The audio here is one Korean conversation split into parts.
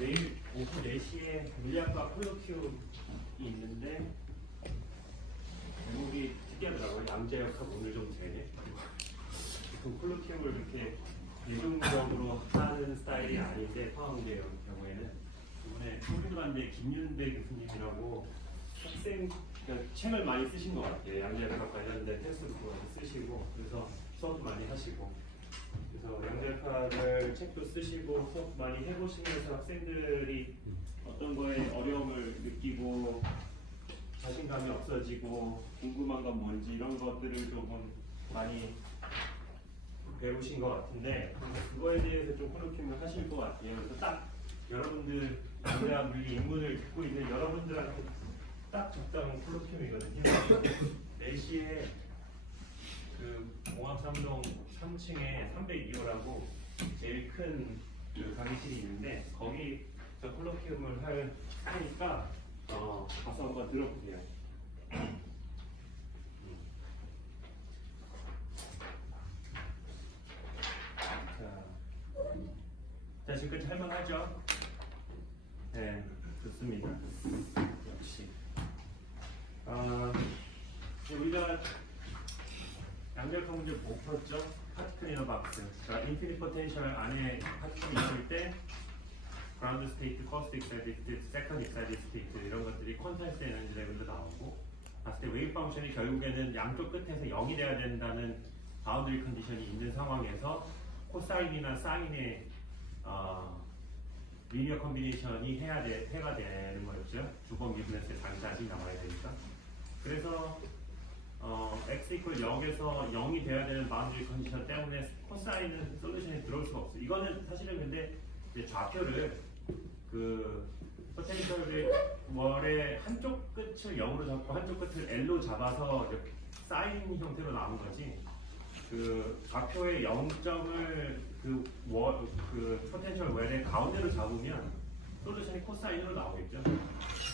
내일 오후 4시에 물리학과 콜로키움이 있는데 제목이 특이하더라고요. 양자역학 오늘 좀 되네. 보통 콜로키움을 그렇게 대중적으로 하는 스타일이 아닌데 포항대 경우에는 이번에 서울관대 김윤배 교수님이라고 학생 그러니까 책을 많이 쓰신 것 같아요. 양자역학 관련된 텍스트북을 쓰시고 그래서 수업도 많이 하시고 그래서 양자역학을 책도 쓰시고 수업 많이 해보시면서 학생들이 어떤 거에 어려움을 느끼고 자신감이 없어지고 궁금한 건 뭔지 이런 것들을 조금 많이 배우신 것 같은데 그거에 대해서 좀 콜로키움을 하실 것 같아요. 그래서 딱 여러분들 양자 물리 입문을 듣고 있는 여러분들한테 딱 적당한 콜로키움이거든요. 4시에 그 공학삼동 3층에 302호라고 제일 큰 그 강의실이 있는데 거기서 콜로키움을 할 테니까 가서 한번 들어보세요. 자, 지금까지 할만하죠? 네, 좋습니다. 역시. 우리가 양자역학 문제 못 풀었죠? 파티클 이너 박스. 그러니까 인피니트 포텐셜 안에 파티클이 있을 때 그라운드 스테이트, 퍼스트 익사이드 스테이트, 세컨드 익사이드 스테이트 이런 것들이 퀀타이스 에너지 레벨도 나오고 봤을 때 웨이브 펑션이 결국에는 양쪽 끝에서 0이 돼야 된다는 바운더리 컨디션이 있는 상황에서 코사인이나 사인의 리니어 컨비네이션이 해가 되는 거였죠. 두 번 미분했을 때 당자식 나와야 되니까. 그래서 x 이퀄 0에서 0이 돼야 되는 바운더리 컨디션 때문에 코사인은 솔루션에 들어올 수가 없어요. 이거는 사실은 근데 이제 좌표를 그 포텐셜 월의 한쪽 끝을 0으로 잡고 한쪽 끝을 L로 잡아서 사인 형태로 나온 거지. 그 좌표의 0점을 그 포텐셜 웰의 가운데로 잡으면 솔루션이 코사인으로 나오겠죠.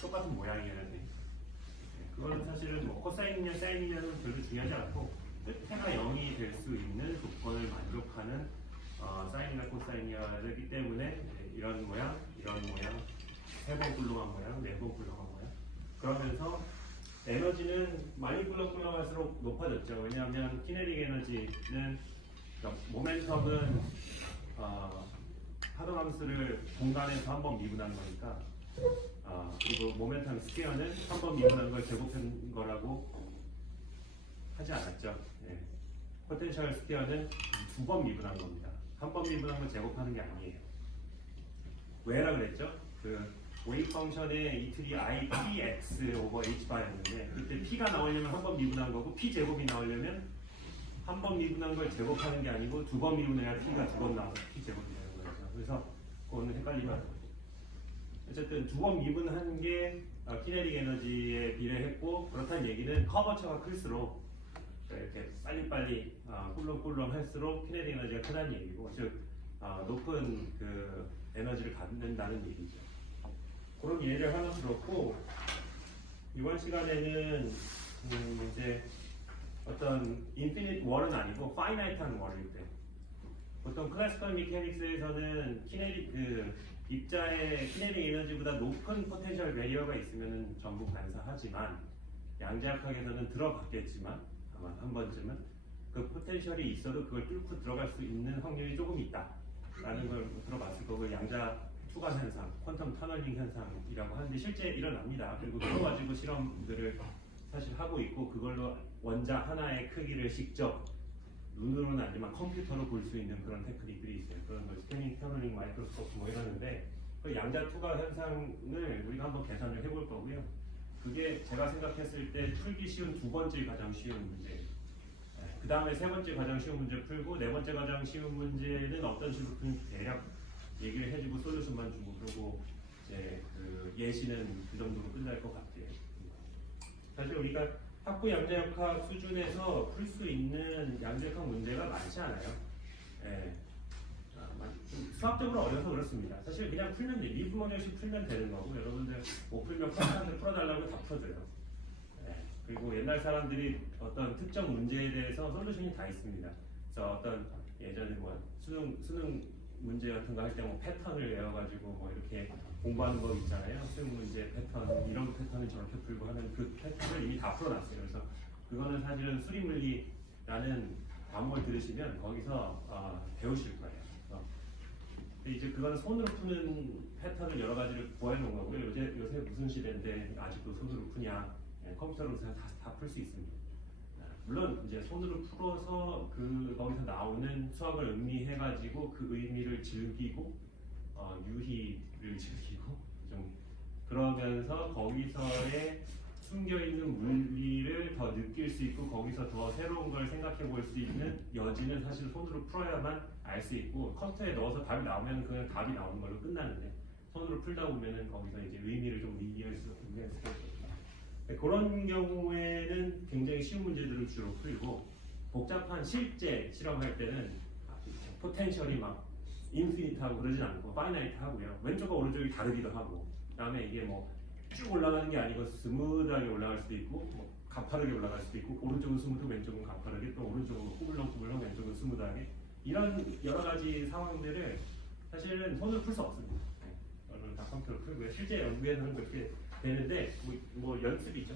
똑같은 모양이에요. 그거는 사실은 뭐 코사인이냐 사인이냐는 별로 중요하지 않고 끝에가 0이 될 수 있는 조건을 만족하는 사인이나 코사인이기 때문에 이런 모양, 세 번 굴러간 모양, 네 번 굴러간 모양. 그러면서 에너지는 많이 굴러갈수록 높아졌죠. 왜냐하면 키네틱 에너지는 모멘텀은 하드함수를 공간에서 한 번 미분한 거니까 그리고 모멘텀 스퀘어는 한 번 미분한 걸 제곱한 거라고 하지 않았죠. 예. 포텐셜 스퀘어는 두 번 미분한 겁니다. 한 번 미분한 걸 제곱하는 게 아니에요. 왜라 그랬죠? 그 웨이브 펑션의 이틀이 I, Px 오버 H바였는데 그때 P가 나오려면 한 번 미분한 거고 P 제곱이 나오려면 한 번 미분한 걸 제곱하는 게 아니고 두 번 미분해야 P가 두 번 나와서 P 제곱이 되는 거죠. 그래서 그거는 헷갈리면 안 돼요. 어쨌든 두 번 미분한 게 키네틱 에너지에 비례했고 그렇다는 얘기는 커버처가 클수록 이렇게 빨리빨리 꿀렁꿀렁 할수록 키네틱 에너지가 크다는 얘기고 즉 높은 그 에너지를 갖는다는 얘기죠. 그런 예를 하나 들었고 이번 시간에는 이제 어떤 인피니트 월은 아니고 파이나이트한 월일 때 보통 클래시컬 미케닉스에서는 키네틱 그 입자의 키네틱 에너지보다 높은 포텐셜 베리어가 있으면 전부 반사하지만 양자역학에서는 들어봤겠지만 아마 한 번쯤은 그 포텐셜이 있어도 그걸 뚫고 들어갈 수 있는 확률이 조금 있다라는 걸 들어봤을 거고 양자 투과 현상, 퀀텀 터널링 현상이라고 하는데 실제 일어납니다. 그리고 그거 가지고 실험들을 사실 하고 있고 그걸로 원자 하나의 크기를 직접 눈으로는 아니지만 컴퓨터로 볼 수 있는 그런 테크닉들이 있어요. 그런 걸 스캐닝, 터널링, 마이크로스코프 뭐 이러는데 그 양자 투과 현상을 우리가 한번 계산을 해볼 거고요. 그게 제가 생각했을 때 풀기 쉬운 두 번째 가장 쉬운 문제예요. 그 다음에 세 번째 가장 쉬운 문제 풀고 네 번째 가장 쉬운 문제는 어떤 식으로 푸는지 대략 얘기를 해주고 솔루션만 주고 그러고 이제 그 예시는 그 정도로 끝날 것 같아요. 사실 우리가 학부 양자역학 수준에서 풀 수 있는 양자역학 문제가 많지 않아요. 예. 좀 수학적으로 어려서 그렇습니다. 사실 그냥 풀면 돼. 미분 모델식 풀면 되는 거고 여러분들 못 풀면 프로그램을 풀어달라고 다 풀어줘요. 예. 그리고 옛날 사람들이 어떤 특정 문제에 대해서 솔루션이 다 있습니다. 그래서 어떤 예전에 뭐 수능 문제 같은 거 할 때 뭐 패턴을 외워가지고 뭐 이렇게 공부하는 법 있잖아요. 수능 문제 패턴, 이런 패턴은 저렇게 풀고 하는 그 패턴을 이미 다 풀어놨어요. 그래서 그거는 사실은 수리물리라는 과목을 들으시면 거기서 배우실 거예요. 근데 이제 그건 손으로 푸는 패턴을 여러 가지를 구해놓은 거고요. 요새 무슨 시대인데 아직도 손으로 푸냐? 컴퓨터로 다 풀 수 있습니다. 물론 이제 손으로 풀어서 거기서 나오는 수학을 음미해가지고 그 의미를 즐기고 유희를 즐기고 좀 그러면서 거기서의 숨겨 있는 물리를 더 느낄 수 있고 거기서 더 새로운 걸 생각해 볼 수 있는 여지는 사실 손으로 풀어야만 알 수 있고 컴퓨터에 넣어서 답이 나오면 그냥 답이 나오는 걸로 끝나는데 손으로 풀다 보면은 거기서 이제 의미를 좀 이해할 수 있는 그런 경우에는 굉장히 쉬운 문제들을 주로 풀고 복잡한 실제 실험할 때는 포텐셜이 막 인피니트하고 그러진 않고 파이나이트 하고요. 왼쪽과 오른쪽이 다르기도 하고 그다음에 이게 뭐 쭉 올라가는 게 아니고 스무드하게 올라갈 수도 있고 뭐 가파르게 올라갈 수도 있고 오른쪽은 스무드 왼쪽은 가파르게 또 오른쪽은 꾸물렁꾸물렁 왼쪽은 스무드하게 이런 여러 가지 상황들을 사실은 손으로 풀 수 없습니다. 이거는 다 컴퓨터로 풀고요. 실제 연구에서는 그렇게 되는데 뭐 연습이죠.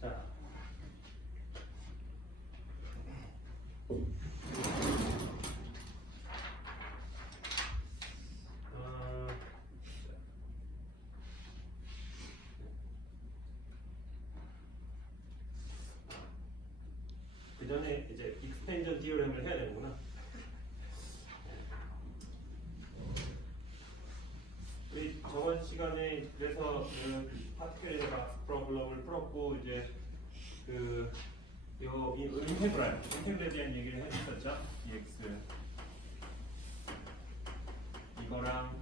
자. 그 전에 이제 익스펜전 디어렘을 해야 되는구나. 우리 저번 시간에 그래서 파티클 박스 프로블럼을 풀었고 이제 이 인테그랄에 대한 얘기를 했었죠. dx 이거랑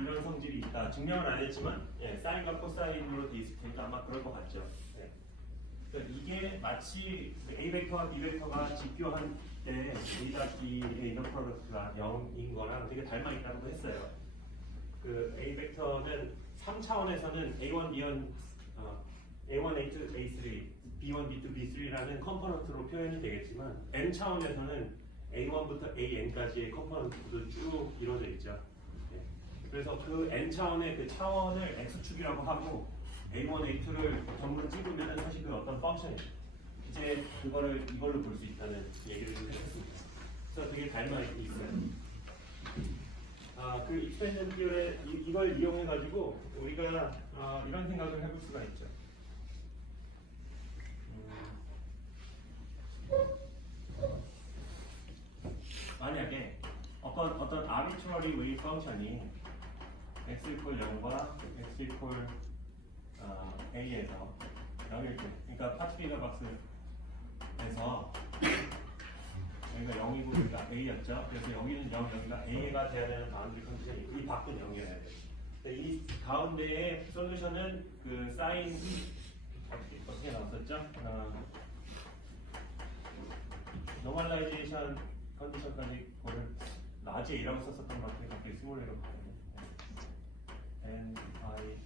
이런 성질이 있다. 증명은 안 했지만 사인과 코사인으로 돼 있을 테니까 아마 그럴 것 같죠. 이게 마치 A 벡터와 B 벡터가 집교한 때 A-B의 이너 프로덕트가 0인 거랑 되게 닮아 있다고 했어요. 그 A 벡터는 3차원에서는 A1, B1, A1, A2, A3, B1, B2, B3라는 컴포넌트로 표현이 되겠지만 N 차원에서는 A1부터 AN까지의 컴포넌트도 쭉 이루어져 있죠. 그래서 그 N 차원의 그 차원을 X축이라고 하고 A1, A2를 전부 찍으면 사실 그 어떤 펑션이죠. 이제 이걸로 볼 수 있다는 얘기를 좀 했습니다. 그래서 되게 닮아 있어요. 그 익스펜션 디어레 이걸 이용해가지고 우리가 이런 생각을 해볼 수가 있죠. 만약에 어떤 arbitrary wave 펑션이 x equal 0과 x equal A에서 0일 때, 그러니까 파트리너 박스에서 여기가 0이고 여기가 A였죠. 그래서 여기는 0, 여기가 A가 돼야 되는 바운드리 컨디션이 이 밖은 0이어야 돼요. 이 가운데의 솔루션은 그 사인 어떻게 나왔었죠? 노멀라이제이션 컨디션까지 그거를 라지 A라고 썼었던 것 같아요. 갑자기 스몰 A로 바뀌었네. N, I,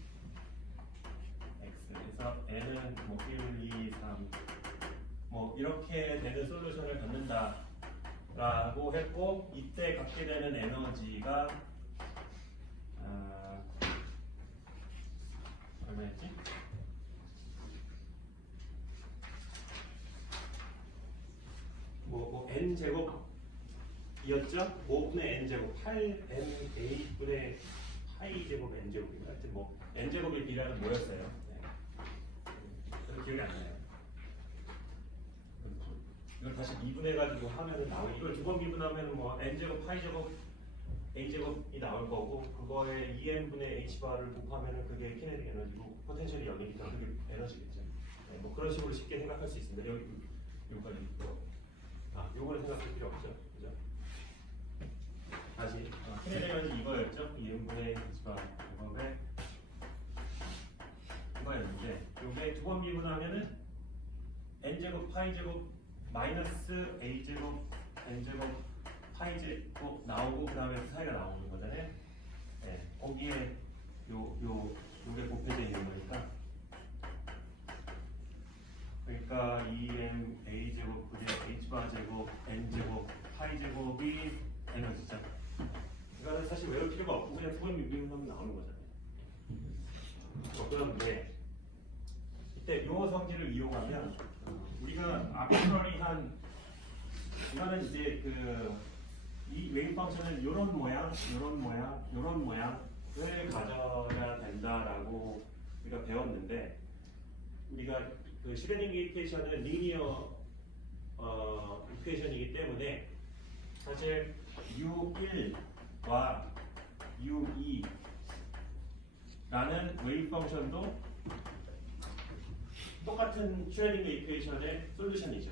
X. 그래서 N은 뭐 1, 2, 3 뭐 이렇게 되는 솔루션을 갖는다라고 했고 이때 갖게 되는 에너지가 얼마였지? 뭐 n 제곱이었죠? 5분의 n 제곱, 8n a분의 파이 제곱 n 제곱인가? 하여튼 뭐 n 제곱의 비례는 뭐였어요? 저도 기억이 안 나요. 이걸 다시 미분해가지고 하면은 나오고 이걸 두 번 미분하면은 뭐 n 제곱, 파이 제곱, a 제곱이 나올 거고 그거에 2n분의 h 바를 곱하면은 그게 키네틱 에너지고 포텐셜이 0이니까 그게 에너지겠죠. 뭐 그런 식으로 쉽게 생각할 수 있습니다. 여기까지. 요거는 생각할 필요 없죠. 그죠? 다시 키네틱 에너지 이거였죠. 2n분의 h 바 이거에 이거였는데 요게 두 번 미분하면은 n 제곱, 파이 제곱 마이너스 a 제곱, n 제곱, 파이 제곱 나오고 그 다음에 그 사이가 나오는 거잖아요. 네, 거기에 요게 곱해져 있는 거니까. 그러니까 2m a 제곱 분의 h 시바 제곱, n 제곱, 파이 제곱이 에너지죠. 이거는 사실 외울 필요가 없고 그냥 소금 미분하면 나오는 거잖아요. 그런데 이때 요 성질을 이용하면 우리가 아비트러리한 이거는 이제 이 웨이브 펑션은 이런 모양, 이런 모양, 이런 모양을 가져야 된다라고 우리가 배웠는데 우리가 그 슈레딩거 이퀘이션은 리니어 이퀘이션이기 때문에 사실 U1과 U2라는 웨이브 펑션도 똑같은 슈레딩거 이퀘이션의 솔루션이죠.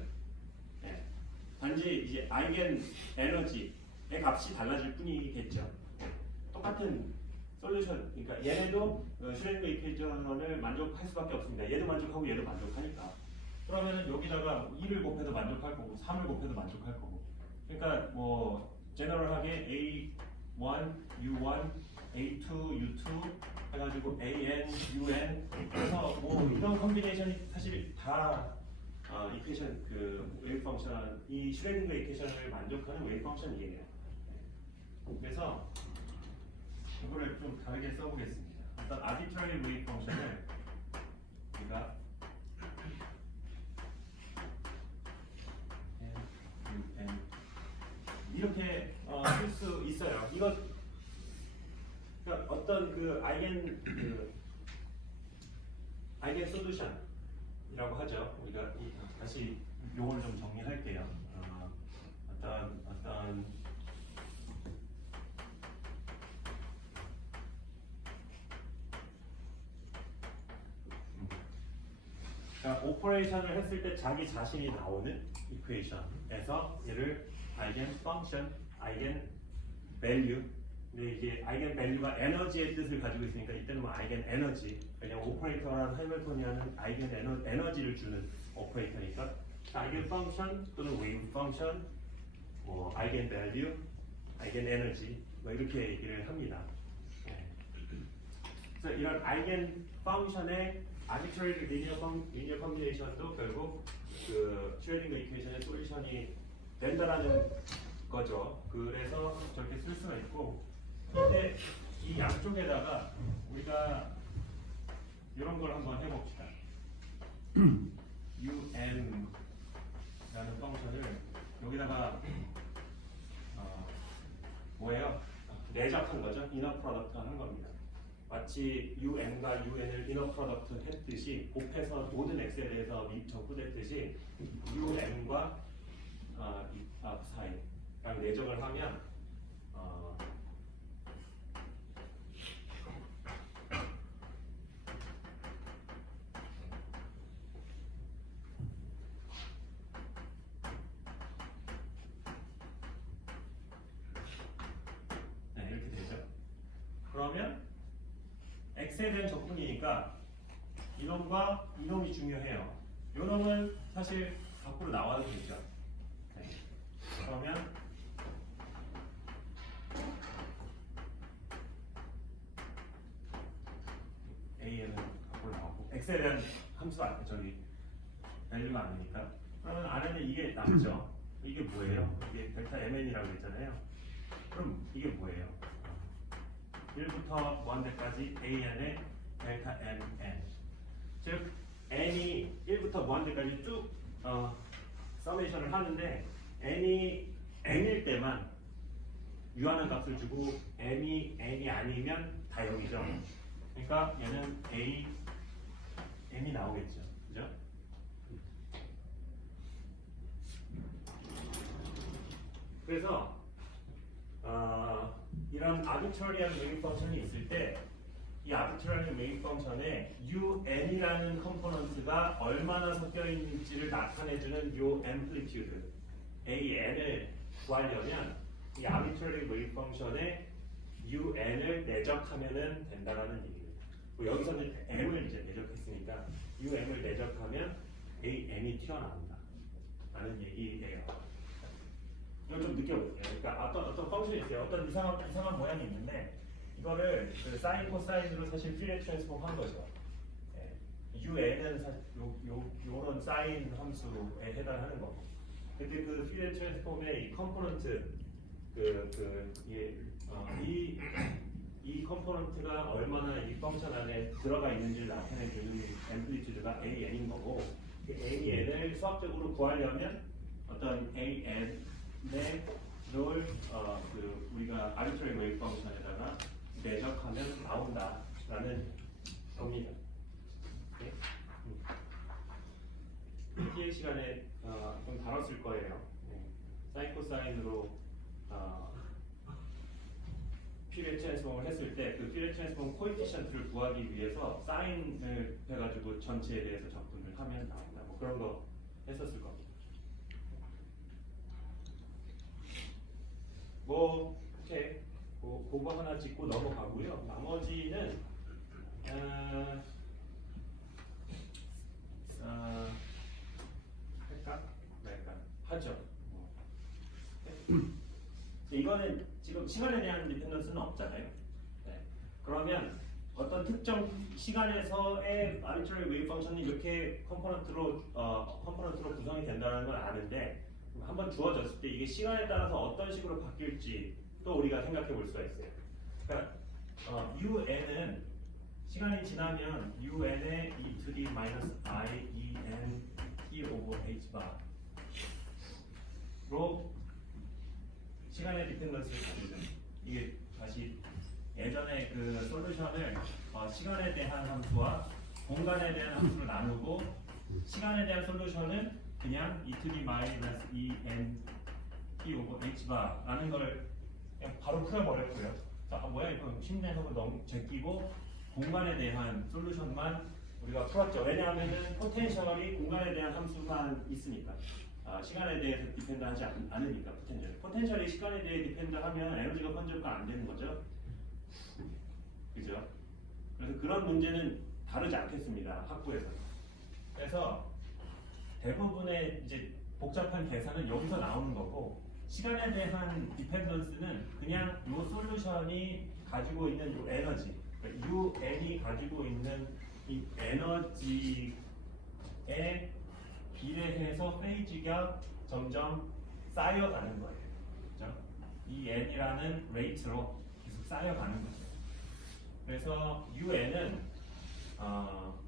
네. 단지 이제 아이겐 에너지의 값이 달라질 뿐이겠죠. 똑같은 솔루션, 그러니까 얘네도 슈레딩거 이퀘이션을 만족할 수밖에 없습니다. 얘도 만족하고 얘도 만족하니까. 그러면은 여기다가 2를 곱해도 만족할 거고 3을 곱해도 만족할 거고. 그러니까 뭐 제너럴하게 A1, U1, A2, U2 해가지고 AN, UN 그래서 뭐 이런 컨비네이션이 사실 다 이퀘이션 그 웨이브 펑션 이 슈레딩거 이퀘이션을 만족하는 웨이브 펑션이에요. 그래서 이거를 좀 다르게 써보겠습니다. 일단 arbitrary wave 펑션을 우리가 이렇게 쓸 수 있어요. 이거 그러니까 어떤 아이겐 솔루션이라고 하죠. 우리가 다시 용어를 좀 정리할게요. 어떤 그러니까 오퍼레이션을 했을 때 자기 자신이 나오는 이퀘이션에서 얘를 아이겐 펑션, 아이겐 밸류. 근데 이게 아이겐 밸류가 에너지의 뜻을 가지고 있으니까 이때는 뭐 아이겐 에너지. 그냥 오퍼레이터랑 해밀토니아는 아이겐 에너지를 주는 오퍼레이터니까 아이겐 펑션 또는 웨이브 펑션, 뭐 아이겐 밸류, 아이겐 에너지 뭐 이렇게 얘기를 합니다. 그래서 이런 아이겐 펑션의 arbitrary linear combination도 결국 그 슈레딩거 이퀘이션의 솔루션이 된다라는 거죠. 그래서 저렇게 쓸 수가 있고, 근데 이 양쪽에다가 우리가 이런 걸 한번 해봅시다. un라는 펑션을 여기다가 뭐예요? 내적한 거죠. 이너 프로덕트 하는 겁니다. 마치 un과 un을 이너 프로덕트 했듯이 곱해서 모든 x에 대해서 적분했듯이 un과 사이랑 내적을 하면 네, 이렇게 되죠. 그러면 x에 대한 적분이니까 이놈과 이놈이 중요해요. 이놈은 사실 밖으로 나와도 되죠. 네. 그러면 a는 밖으로 나오고 x에 대한 함수가 밸류가 아니니까 그러면 안에는 이게 남죠. 이게 뭐예요? 이게 델타 mn이라고 했잖아요. 그럼 이게 뭐예요? 1부터 무한대까지 an의 델타 mn. 즉 n이 1부터 무한대까지 쭉 서메이션을 하는데 n이 n일 때만 유하는 값을 주고 m이 n이 아니면 다 0이죠. 그러니까 얘는 m이 나오겠죠. 그죠? 그래서 이런 arbitrary한 웨이브 펑션이 있을 때 이 arbitrary 웨이브 펑션에 un이라는 컴포넌트가 얼마나 섞여 있는지를 나타내주는 요 amplitude an을 구하려면 이 arbitrary 웨이브 펑션에 un을 내적하면 된다라는 얘기입니다. 여기서는 m을 이제 내적했으니까 um을 내적하면 am이 튀어나온다 라는 얘기예요. 이걸 좀 느껴보세요. 그러니까 어떤 펑션이 있어요. 어떤 이상한 모양이 있는데 이거를 그 사인 코사인으로 사실 퓨리어 트랜스폼 한 거죠. un은 사실 요런 사인 함수에 해당하는 거고 근데 그 퓨리어 트랜스폼의 이 컴포넌트 이 컴포넌트가 얼마나 이 펑션 안에 들어가 있는지를 나타내주는 앰플리튜드가 AN인 거고 그 AN을 수학적으로 구하려면 어떤 AN의 를 우리가 arbitrary wave 펑션에다가 매적하면 나온다라는 겁니다. 네? PTA 시간에 좀 다뤘을 거예요. 네. 사인 코사인으로 퓨리어 트랜스폼을 했을 때 그 퓨리어 트랜스폼 코에피션트를 구하기 위해서 사인을 해가지고 전체에 대해서 적분을 하면 나온다. 뭐 그런 거 했었을 겁니다. 뭐 이렇게 그거 하나 짚고 넘어가고요. 나머지는 할까? 말까? 하죠. 이거는 지금 시간에 대한 디펜던스는 없잖아요. 네. 그러면 어떤 특정 시간에서의 arbitrary wave 펑션이 이렇게 컴포넌트로 구성이 된다는 걸 아는데 한번 주어졌을 때 이게 시간에 따라서 어떤 식으로 바뀔지 또 우리가 생각해 볼 수가 있어요. 그러니까 un은 시간이 지나면 un의 e to the minus I e n t over h bar로 시간의 디펜던스를 가지죠. 이게 다시 예전에 그 솔루션을 시간에 대한 함수와 공간에 대한 함수로 나누고 시간에 대한 솔루션은 그냥 e to the minus e n t over h bar라는 걸 그냥 바로 풀어버렸고요. 뭐야 이거 쉽네 하고 너무 제끼고 공간에 대한 솔루션만 우리가 풀었죠. 왜냐하면은 포텐셜이 공간에 대한 함수만 있으니까. 시간에 대해서 디펜드하지 않으니까 포텐셜이 시간에 대해 디펜드하면 에너지가 컨저브가 안 되는 거죠. 그죠? 그래서 그런 문제는 다루지 않겠습니다. 학부에서. 그래서 대부분의 이제 복잡한 계산은 여기서 나오는 거고 시간에 대한 디펜던스는 그냥 이 솔루션이 가지고 있는 이 에너지, 그러니까 UN이 가지고 있는 이 에너지에 비례해서 페이지가 점점 쌓여가는 거예요. 그렇죠? 이 n이라는 레이트로 계속 쌓여가는 거죠. 그래서 un은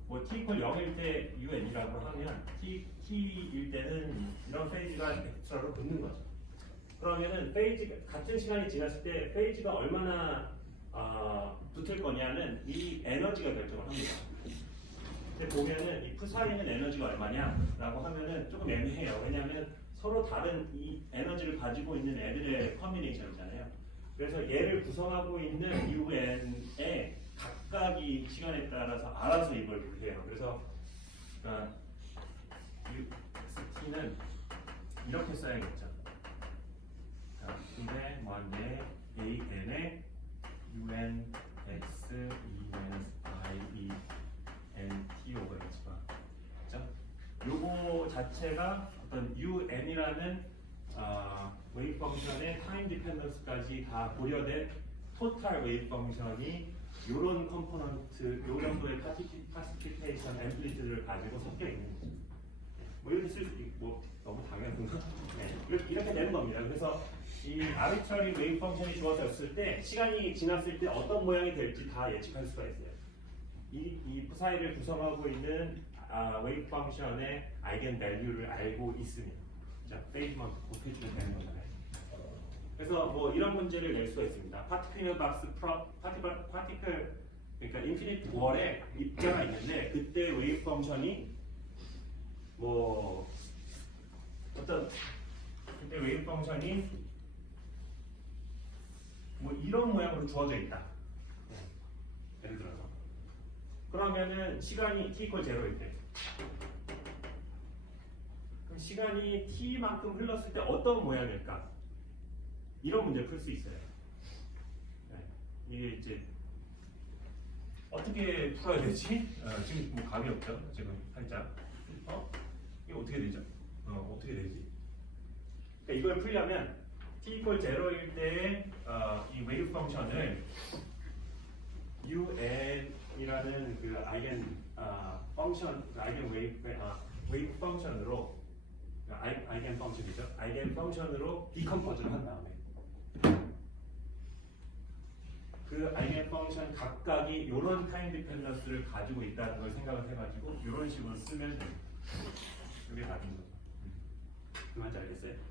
뭐 t equal 0일 때 un이라고 하면 t일 때는 이런 페이지가 엑스트라로 붙는 거죠. 그러면은 페이지 같은 시간이 지났을 때 페이지가 얼마나 붙을 거냐는 이 에너지가 결정을 합니다. 근데 보면은 이 푸사이는 에너지가 얼마냐라고 하면은 조금 애매해요. 왜냐하면 서로 다른 이 에너지를 가지고 있는 애들의 커뮤니케이션이잖아요. 그래서 얘를 구성하고 있는 UN의 각각이 시간에 따라서 알아서 이걸 구해요. 그래서 UXT는 이렇게 써야겠죠. 근데 뭐한데 AN의 UN X E-I E N T over H가 그죠? 요거 자체가 어떤 UN이라는 웨이브 펑션의 타임 디펜던스까지 다 고려된 토탈 웨이브 펑션이 요런 컴포넌트, 요 정도의 파티시페이션 앰플리튜드를 가지고 섞여 있는 거죠. 뭐 이렇게 쓸 수 있고 너무 당연한가? 네, 이렇게 되는 겁니다. 그래서 이 아비트러리 웨이브 펑션이 주어졌을 때 시간이 지났을 때 어떤 모양이 될지 다 예측할 수가 있어요. 이 사이를 구성하고 있는 웨이브 펑션의 아이겐 밸류를 알고 있으면 자, 페이지만 곱해주면 되는 거잖아요. 그래서 뭐 이런 문제를 낼 수가 있습니다. 파티클 박스 파티클 그러니까 인피니트 월에 입자가 있는데 그때 웨이브 펑션이 뭐 어떤 그때 웨이브 펑션이 뭐 이런 모양으로 주어져 있다. 예를 들어서 그러면은 시간이 t equal 0일 때 그럼 시간이 t만큼 흘렀을 때 어떤 모양일까? 이런 문제 풀 수 있어요. 네. 이게 이제 어떻게 풀어야 되지? 지금 뭐 감이 없죠? 지금 살짝 이게 어떻게 되죠? 어떻게 되지? 그러니까 이걸 풀려면 t equal 0일 때의 이 웨이브 펑션을 un이라는 그 아이겐 펑션, 아이겐 웨이브 펑션으로 아이겐 펑션이죠. 아이겐 펑션으로 디컴포즈를 한 다음에 그 아이겐 펑션 각각이 이런 타임 디펜던스를 가지고 있다는 걸 생각을 해가지고 이런 식으로 쓰면 됩니다. 이게 답인 거죠. 그 말인지 알겠어요?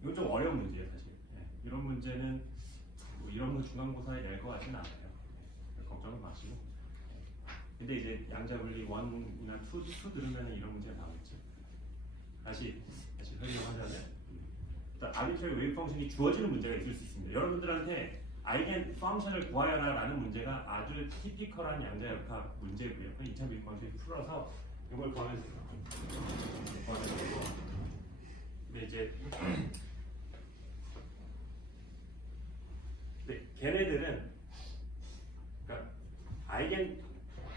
이건 좀 어려운 문제예요, 사실. 이런 문제는 뭐 이런 거 중간고사에 낼 것 같지는 않아요. 걱정은 마시고. 근데 이제 양자분리 1이나 2 들으면 이런 문제가 나오겠죠. 다시 설명하자면 일단 아비트러리 웨이브 펑션이 주어지는 문제가 있을 수 있습니다. 여러분들한테 아이겐 펑션을 구하여라라는 문제가 아주 티피컬한 양자역학 문제고요. 2차 웨이브 펑션이 풀어서 이걸 구하면 되고. 근데 이제 네, 걔네들은 그러니까 아이겐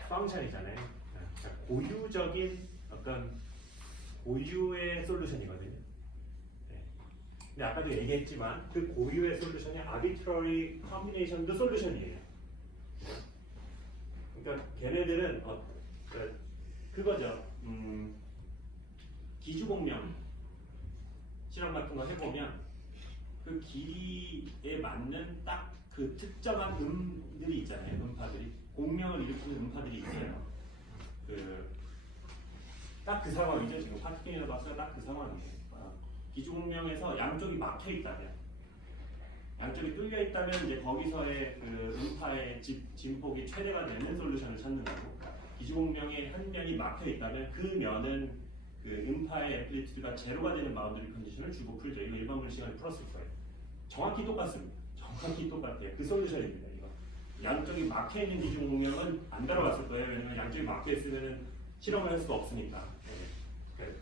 펑션이잖아요. 그러니까 고유적인 어떤 고유의 솔루션이거든요. 네. 근데 아까도 얘기했지만 그 고유의 솔루션이 arbitrary combination도 솔루션이에요. 그러니까 걔네들은 그거죠. 기주공명 실험 같은 거 해보면 그 길이에 맞는 딱 그 특정한 음들이 있잖아요. 음파들이 공명을 일으키는 음파들이 있어요. 딱 그 상황이죠. 지금 파트게이너 박스가 딱 그 상황이에요. 기주공명에서 양쪽이 막혀 있다면, 양쪽이 뚫려 있다면 이제 거기서의 그 음파의 진폭이 최대가 되는 솔루션을 찾는 거고, 기주공명의 한 면이 막혀 있다면 그 면은 그 음파의 앰플리튜드가 제로가 되는 바운더리 컨디션을 주고 풀죠. 이거 일반 분리 시간에 풀었을 거예요. 정확히 똑같습니다. 정확히 똑같아요. 그 솔루션입니다. 이거 양쪽이 막혀 있는 기주공명은 안 들어갔을 거예요. 왜냐면 양쪽이 막혀 있으면 실험을 할 수가 없으니까.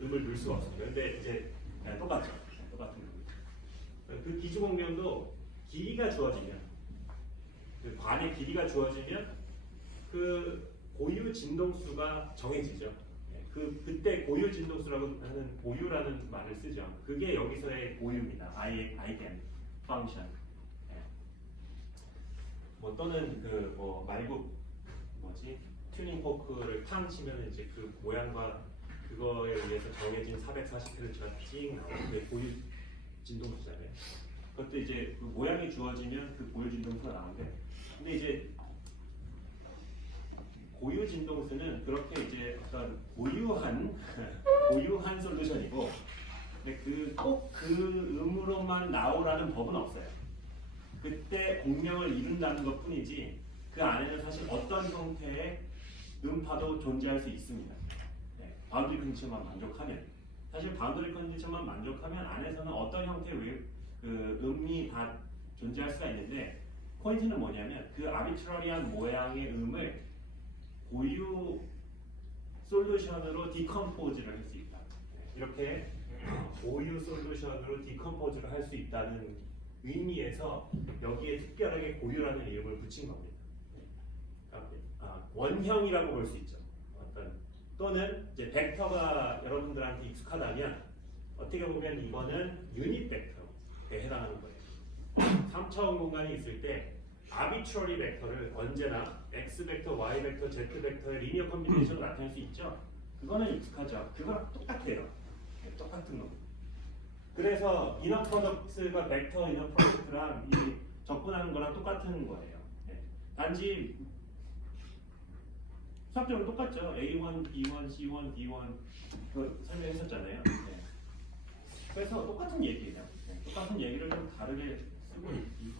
음을 넣을 수가 없으니까. 근데 이제 똑같죠. 똑같은 거고. 그 기주공명도 길이가 주어지면, 그 관의 길이가 주어지면 그 고유 진동수가 정해지죠. 그때 고유 진동수라고 하는 고유라는 말을 쓰죠. 그게 여기서의 고유입니다. 아이겐 펑션. 뭐 또는 그 뭐 말고 뭐지 튜닝 포크를 탕 치면 이제 그 모양과 그거에 의해서 정해진 440Hz가 찡 나오는 그게 고유 진동수잖아요. 그것도 이제 그 모양이 주어지면 그 고유 진동수가 나오는데, 근데 이제 고유 진동수는 그렇게 이제 어떤 고유한 솔루션이고, 근데 꼭 그 음으로만 나오라는 법은 없어요. 그때 공명을 이룬다는 것 뿐이지 그 안에는 사실 어떤 형태의 음파도 존재할 수 있습니다. 바운더리 컨디션만 만족하면, 사실 바운더리 컨디션만 만족하면 안에서는 어떤 형태의 그 음이 다 존재할 수가 있는데, 포인트는 뭐냐면 그 아비트러리한 모양의 음을 고유 솔루션으로 디컴포즈를 할 수 있다. 이렇게 고유 솔루션으로 디컴포즈를 할 수 있다는 의미에서 여기에 특별하게 고유라는 이름을 붙인 겁니다. 원형이라고 볼 수 있죠. 또는 이제 벡터가 여러분들한테 익숙하다면 어떻게 보면 이거는 유닛 벡터에 해당하는 거예요. 3차원 공간이 있을 때 아비트러리 벡터를 언제나 x 벡터, y 벡터, z 벡터의 리니어 컨비네이션으로 나타낼 수 있죠. 그거는 익숙하죠. 그거랑 똑같아요. 똑같은 거. 그래서 이너 프로덕트가 벡터 이너 프로덕트랑 이 접근하는 거랑 똑같은 거예요. 단지 수학적으로 똑같죠. A1, B1, C1, D1 그 설명했었잖아요. 그래서 똑같은 얘기예요. 똑같은 얘기를 좀 다르게 쓰고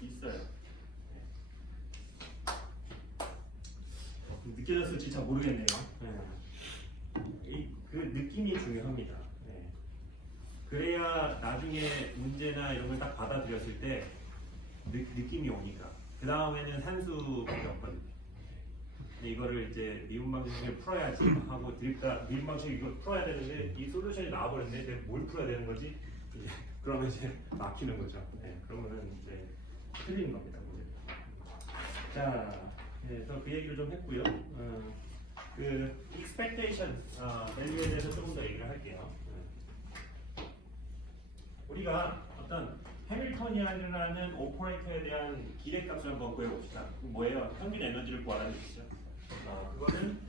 있어요. 느껴졌을지 잘 모르겠네요. 그 느낌이 중요합니다. 그래야 나중에 문제나 이런 걸 딱 받아들였을 때 느낌이 오니까. 그 다음에는 산수밖에 없거든요. 근데 이거를 이제 미분 방식을 풀어야지 하고 드립다 미분 방식 이걸 풀어야 되는데 이 솔루션이 나와버렸네. 내가 뭘 풀어야 되는 거지? 그러면 이제 막히는 거죠. 그러면은 이제 틀리는 겁니다. 자, 그래서 그 얘기를 좀 했고요. 그 expectation value에 대해서 조금 더 얘기를 할게요. 우리가 어떤 해밀토니안이라는 오퍼레이터에 대한 기대값을 한번 구해봅시다. 뭐예요? 평균 에너지를 구하라는 얘기죠. 그거는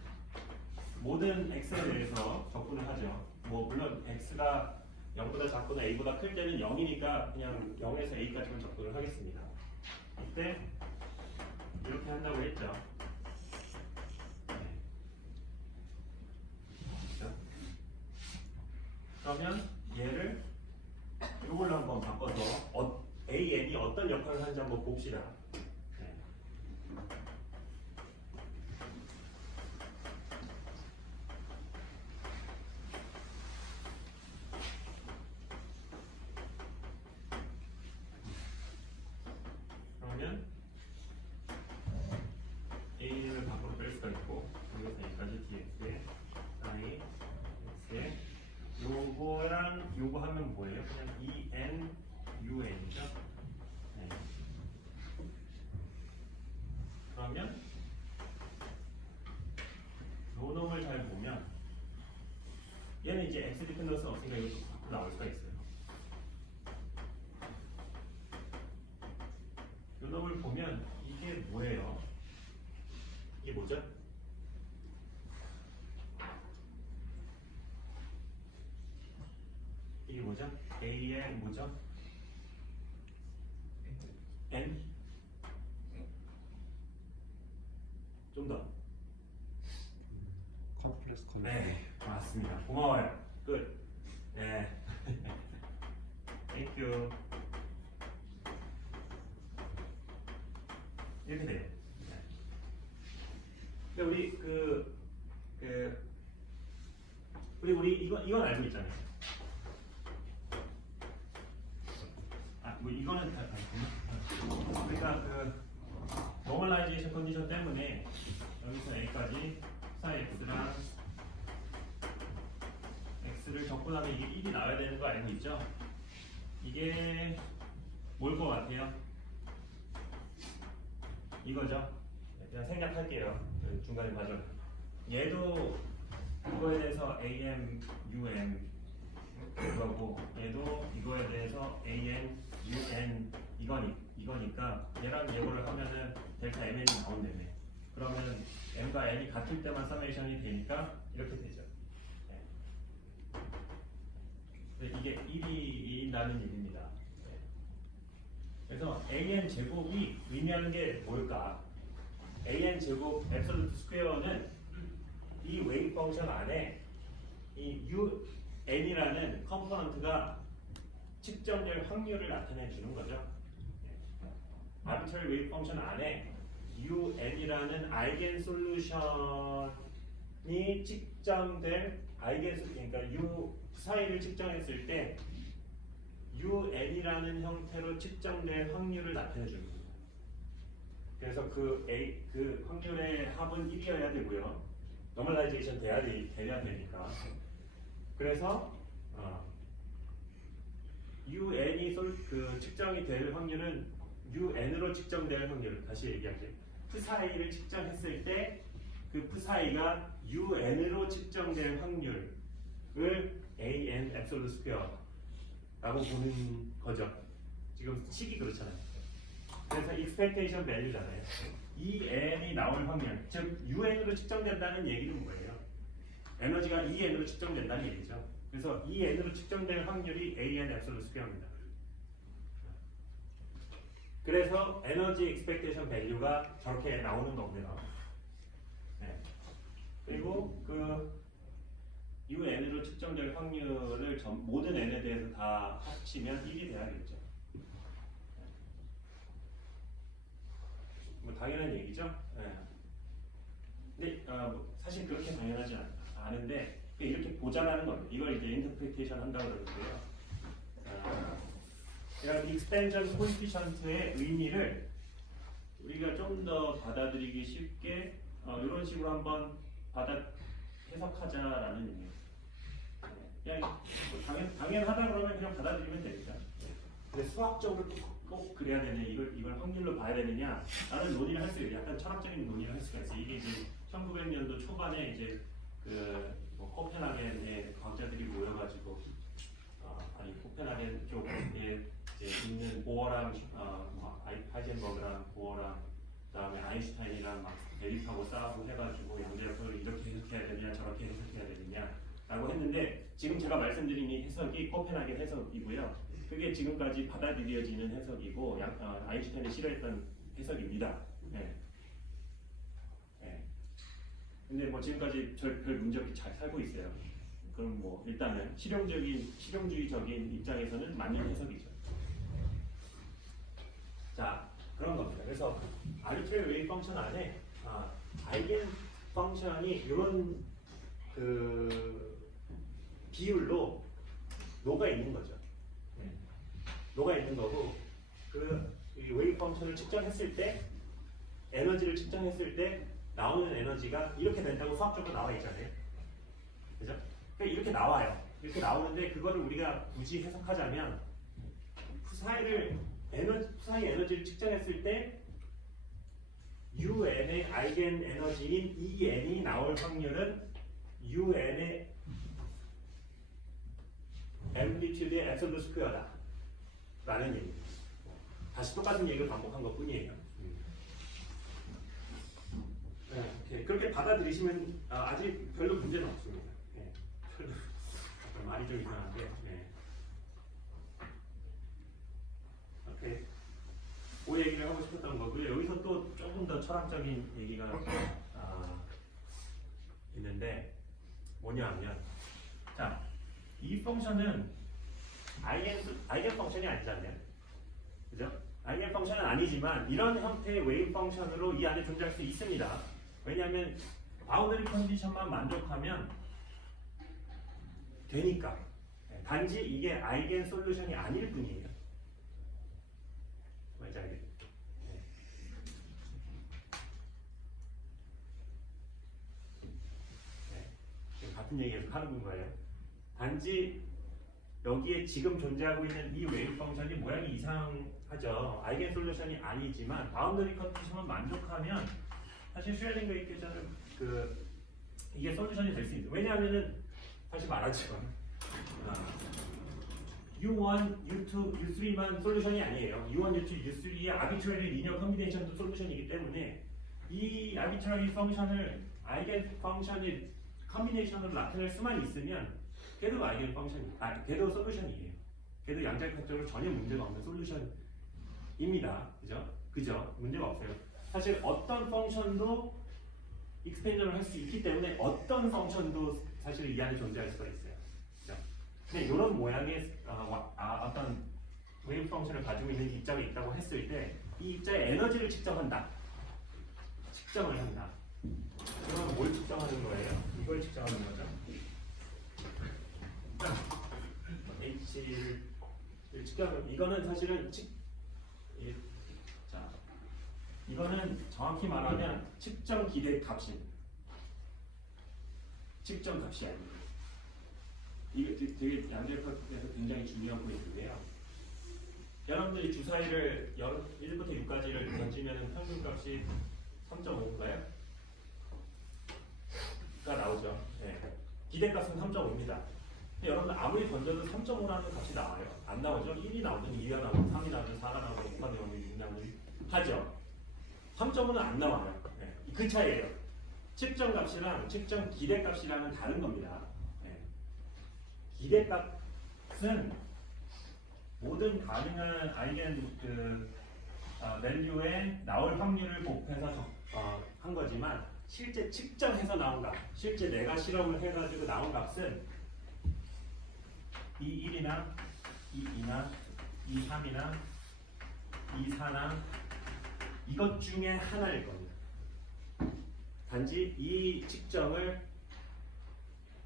모든 x에 대해서 적분을 하죠. 뭐 물론 x가 0보다 작거나 a보다 클 때는 0이니까 그냥 0에서 a까지만 적분을 하겠습니다. 이때 이렇게 한다고 했죠. 그렇죠? 그러면 얘를 이걸로 한번 바꿔서 AN이 어떤 역할을 하는지 한번 봅시다. 네. 그러면 A를 밖으로 뺄 수가 있고 여기서 여기까지 dx에 i x에 요거랑 요거 하면 뭐예요? 그냥 en un이죠. 네. 그러면 요 놈을 잘 보면 얘는 이제 x 디펜던스 없으니까 이것도 밖으로 나올 수가 있어요. 요 놈을 보면 이게 뭐예요? 이게 뭐죠? 이게 뭐죠? A의 뭐죠? N? 좀 더. 컴플렉스 컬러. 네, 맞습니다. 고마워요. 끝. 네. 땡큐. 이렇게 돼요. 네. 근데 우리 우리 이건 알고 있잖아요. 뭐 이거는 다 알구나. 그러니까 그 노멀라이제이션 컨디션 때문에 여기서 a까지 사이 x랑 x를 적분하면 이게 1이 나와야 되는 거 알고 있죠? 이게 뭘 것 같아요? 이거죠? 그냥 생략할게요. 중간에 과정. 얘도 이거에 대해서 am, um 이거고 얘도 이거에 대해서 am, un 이거니까 얘랑 얘거를 하면은 델타 mn이 나온다며. 그러면 m과 n이 같을 때만 서메이션이 되니까 이렇게 되죠. 네. 근데 이게 1이라는 얘기입니다. 네. 그래서 an 제곱이 의미하는 게 뭘까? an 제곱 앱솔루트 스퀘어는 이 웨이브 펑션 안에 이 n이라는 컴포넌트가 측정될 확률을 나타내 주는 거죠. 아비트러리 웨이브 펑션 안에 un이라는 아이겐 솔루션이 측정될 그러니까 u 사이를 측정했을 때 un이라는 형태로 측정될 확률을 나타내 주는 겁니다. 그래서 그 확률의 합은 1이어야 되고요. 노멀라이제이션 돼야 되니까. 그래서 un이 측정이 될 확률은 un으로 측정될 확률, 다시 얘기하죠. p사이를 측정했을 때 그 p사이가 un으로 측정될 확률을 an absolute square라고 보는 거죠. 지금 식이 그렇잖아요. 그래서 expectation value잖아요. 이 n이 나올 확률, 즉 un으로 측정된다는 얘기는 뭐예요? 에너지가 EN으로 측정된다는 얘기죠. 그래서 EN으로 측정될 확률이 AN absolute square입니다. 그래서 에너지 expectation value가 저렇게 나오는 겁니다. 네. 그리고 그 UN으로 측정될 확률을 모든 N에 대해서 다 합치면 1이 돼야겠죠. 뭐 당연한 얘기죠. 네. 근데 사실 그렇게 당연하지 않은데 이렇게 보자라는 겁니다. 이걸 이제 인터프리테이션 한다고 그러는데요. 이런 익스펜션 코에피션트의 의미를 우리가 좀 더 받아들이기 쉽게 이런 식으로 한번 해석하자라는 의미예요. 그냥 뭐 당연하다 그러면 그냥 받아들이면 되니까. 근데 수학적으로 꼭 그래야 되냐, 이걸 확률로 봐야 되느냐, 라는 논의를 할 수 있어요. 약간 철학적인 논의를 할 수가 있어요. 이게 이제 1900년도 초반에 이제 뭐 코펜하겐의 과학자들이 모여가지고 코펜하겐 쪽에 있는 보어랑 하이젠버그랑 보어랑 그다음에 아인슈타인이랑 막 대립하고 싸우고 해가지고 양자역학을 이렇게 해석해야 되냐 저렇게 해석해야 되느냐라고 했는데 지금 제가 말씀드린 이 해석이 코펜하겐 해석이고요. 그게 지금까지 받아들여지는 해석이고 아인슈타인이 싫어했던 해석입니다. 네. 네. 근데 뭐 지금까지 별 문제 없이 잘 살고 있어요. 그럼 뭐 일단은 실용주의적인 입장에서는 맞는 해석이죠. 자, 그런 겁니다. 그래서 arbitrary wave 펑션 안에 아이겐 펑션이 이런 그 비율로 녹아 있는 거죠. 녹아 있는 거고 그 웨이브 펑션을 측정했을 때 에너지를 측정했을 때 나오는 에너지가 이렇게 된다고 수학적으로 나와 있잖아요. 그죠? 그러니까 이렇게 나와요. 이렇게 나오는데 그거를 우리가 굳이 해석하자면 푸사의 에너지를 측정했을 때 UN의 아이겐 에너지인 EN이 나올 확률은 UN의 앰플리튜드의 앱솔루트 스퀘어다 라는 얘기입니다. 다시 똑같은 얘기를 반복한 것 뿐이에요. 네, 그렇게 받아들이시면 아직 별로 문제는 없습니다. 네, 말이 좀 이상한데 네. 오케이. 그 얘기를 하고 싶었던 거고요. 여기서 또 조금 더 철학적인 얘기가 있는데 뭐냐면 자, 이 펑션은 아이겐 펑션이 아니잖아요. 그죠? 아이겐 펑션은 아니지만 이런 형태의 웨이브 펑션으로 이 안에 존재할 수 있습니다. 왜냐하면 바운더리 컨디션만 만족하면 되니까. 단지 이게 아이겐 솔루션이 아닐 뿐이에요. 뭔지 알겠죠? 같은 얘기에서 하는 거예요. 단지 여기에 지금 존재하고 있는 이 웨이브 펑션이 모양이 이상하죠. 아이겐 솔루션이 아니지만 바운더리 컨디션만 만족하면 사실 슈렐딩거 이퀘이션은 이게 솔루션이 될 수 있어요. 왜냐하면은 다시 말하지만 U1, U2, U3만 솔루션이 아니에요. U1, U2, U3의 arbitrary linear combination도 솔루션이기 때문에 이 arbitrary 펑션을 아이겐 펑션의 컨비네이션으로 나타낼 수만 있으면 걔도 아이겐 펑션이, 걔도 솔루션이에요. 걔도 양자역학적으로 전혀 문제가 없는 솔루션입니다. 그죠? 문제가 없어요. 사실 어떤 펑션도 익스펜션을 할 수 있기 때문에 어떤 펑션도 사실 이 안에 존재할 수가 있어요. 그죠? 근데 이런 모양의 어떤 웨이브 펑션을 가지고 있는 입자가 있다고 했을 때 이 입자의 에너지를 측정한다. 측정을 한다. 그러면 뭘 측정하는 거예요? 이걸 측정하는 거죠. H를 측정하는 이거는 사실은 이거는 정확히 말하면 측정 기대 값입니다. 측정 값이 아닙니다. 이게 되게 양자역학에서 굉장히 중요한 포인트인데요. 여러분들이 주사위를 1부터 6까지를 던지면 평균 값이 3.5인가요? 가 나오죠. 네. 기대값은 3.5입니다. 여러분 아무리 던져도 3.5라는 값이 나와요. 안 나오죠? 1이 나오든 2가 나오든 3이 나오든 4가 나오든 5가 나오든 6이 나오든 하죠. 3.5는 안 나와요. 네. 그 차이예요. 측정 값이랑 측정 기대값이랑은 다른 겁니다. 네. 기대값은 모든 가능한 아이겐 밸류에 나올 확률을 곱해서 한 거지만 실제 측정해서 나온 값, 실제 내가 실험을 해가지고 나온 값은 E1이나 E2나 E3이나 E4나 이것 중에 하나일 겁니다. 단지 이 측정을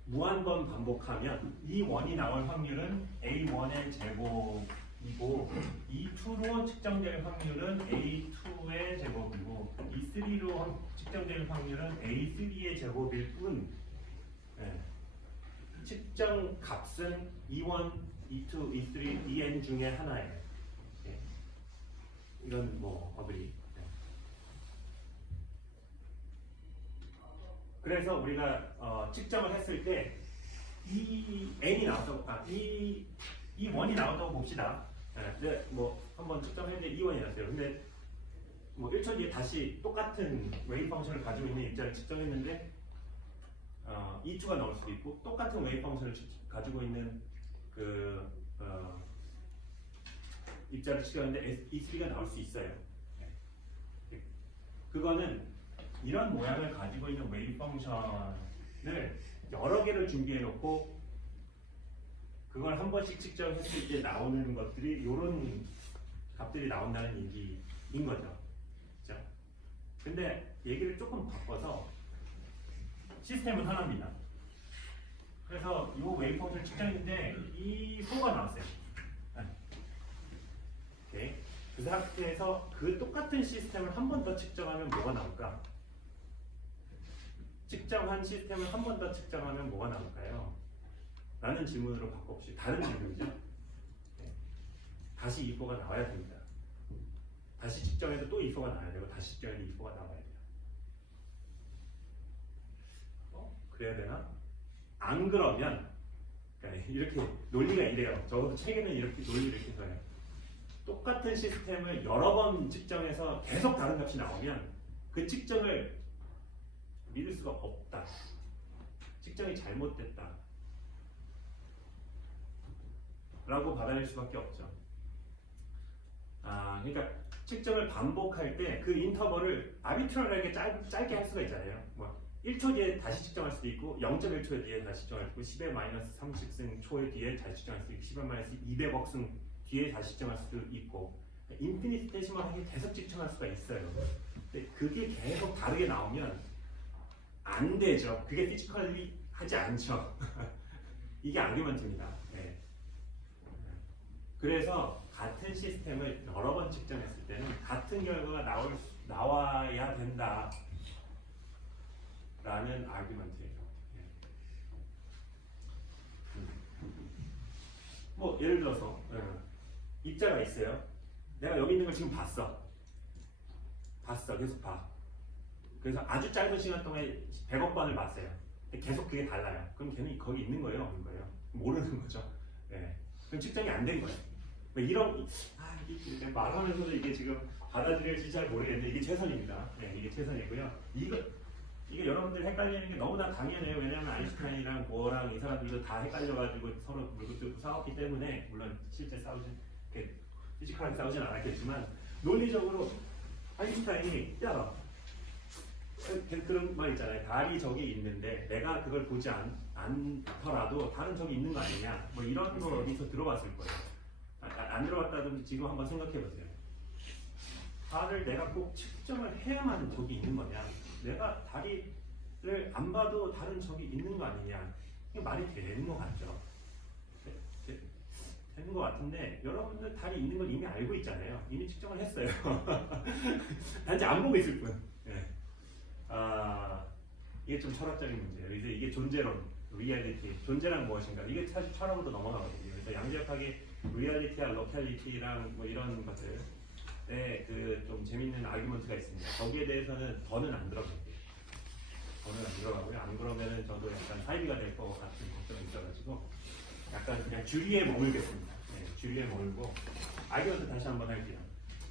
무한번 반복하면 E1이 나올 확률은 A1의 제곱이고 E2로 측정될 확률은 A2의 제곱이고 E3로 측정될 확률은 A3의 제곱일 뿐 측정 값은 E1, E2, E3, EN 중에 하나예요. 이건 뭐 어그리. 그래서 우리가 측정을 했을 때 이 n이 나왔다고, 이 1이 나왔다고 봅시다. 근데 뭐 한번 측정했는데 2원이었어요. 근데 뭐 1초 뒤에 다시 똑같은 웨이브 펑션을 가지고 있는 입자를 측정했는데 2초가 나올 수도 있고 똑같은 웨이브 펑션을 가지고 있는 그 입자를 측정했는데 E3가 나올 수 있어요. 그거는 이런 모양을 가지고 있는 웨이브 펑션을 여러 개를 준비해 놓고 그걸 한 번씩 측정했을 때 나오는 것들이 이런 값들이 나온다는 얘기인 거죠. 그렇죠? 근데 얘기를 조금 바꿔서 시스템은 하나입니다. 그래서 이 웨이브 펑션 측정인데 이 소가 나왔어요. 오케이. 그 상태에서 그 똑같은 시스템을 한 번 더 측정하면 뭐가 나올까? 측정한 시스템을 한 번 더 측정하면 뭐가 나올까요? 라는 질문으로 바꿔봅시다. 다른 질문이죠. 네. 다시 이포가 나와야 됩니다. 다시 측정해도 또 이포가 나와야 되고 다시 측정해도 이포가 나와야 돼요. 그래야 되나? 안 그러면 그러니까 이렇게 논리가 이래요. 적어도 책에는 이렇게 논리를 이렇게 써요. 똑같은 시스템을 여러 번 측정해서 계속 다른 값이 나오면 그 측정을 믿을 수가 없다. 측정이 잘못됐다. 라고 받아들일 수밖에 없죠. 그러니까 측정을 반복할 때 그 인터벌을 아비트러리하게 짧게 할 수가 있잖아요. 뭐 1초 뒤에 다시 측정할 수도 있고 0.1초 뒤에 다시 측정할 수도 있고 10의 마이너스 30승 초에 뒤에 다시 측정할 수도 있고 10의 마이너스 200억 승 뒤에 다시 측정할 수도 있고 인피니티데시멀하게 계속 측정할 수가 있어요. 근데 그게 계속 다르게 나오면 안 되죠. 그게 피지컬리 하지 않죠. 이게 아규먼트입니다. 네. 그래서 같은 시스템을 여러 번 측정했을 때는 같은 결과가 나와야 된다 라는 아규먼트예요. 뭐 예를 들어서 입자가 있어요. 내가 여기 있는 걸 지금 봤어. 계속 봐. 그래서 아주 짧은 시간 동안에 100억 번을 봤어요. 계속 그게 달라요. 그럼 걔는 거기 있는 거예요, 없는 거예요? 모르는 거죠. 네. 그럼 측정이 안 된 거예요. 이런 이게 말하면서도 이게 지금 받아들일지 잘 모르겠는데 이게 최선입니다. 네, 이게 최선이고요. 이게 여러분들 헷갈리는 게 너무나 당연해요. 왜냐하면 아인슈타인이랑 보어랑 이 사람들도 다 헷갈려가지고 서로 물고 뜯고 싸웠기 때문에 물론 실제 피지컬하게 싸우진 않았겠지만 논리적으로 아인슈타인이 그런 말 있잖아요. 달이 저기 있는데 내가 그걸 보지 않더라도 다른 저기 있는 거 아니냐 뭐 이런 거 어디서 들어봤을 거예요. 안 들어봤다든지 지금 한번 생각해 보세요. 달을 내가 꼭 측정을 해야만 저기 있는 거냐? 내가 다리를 안 봐도 다른 적이 있는 거 아니냐? 이게 말이 되는 것 같죠? 되는 것 같은데 여러분들 달이 있는 걸 이미 알고 있잖아요. 이미 측정을 했어요. 단지 안 보고 있을 뿐. 네. 이게 좀 철학적인 문제예요. 그래서 이게 존재론, 리얼리티, 존재란 무엇인가? 이게 사실 철학으로 넘어가거든요. 그래서 양자역학의 리얼리티와 로컬리티랑 뭐 이런 것들. 네, 그 좀 재밌는 아규먼트가 있습니다. 거기에 대해서는 더는 안 들어갈게요. 더는 안 들어가고요. 안 그러면은 저도 약간 사이비가 될 것 같은 걱정이 있어가지고 약간 그냥 주리에 머물겠습니다. 네, 주리에 머물고 아규먼트 다시 한번 할게요.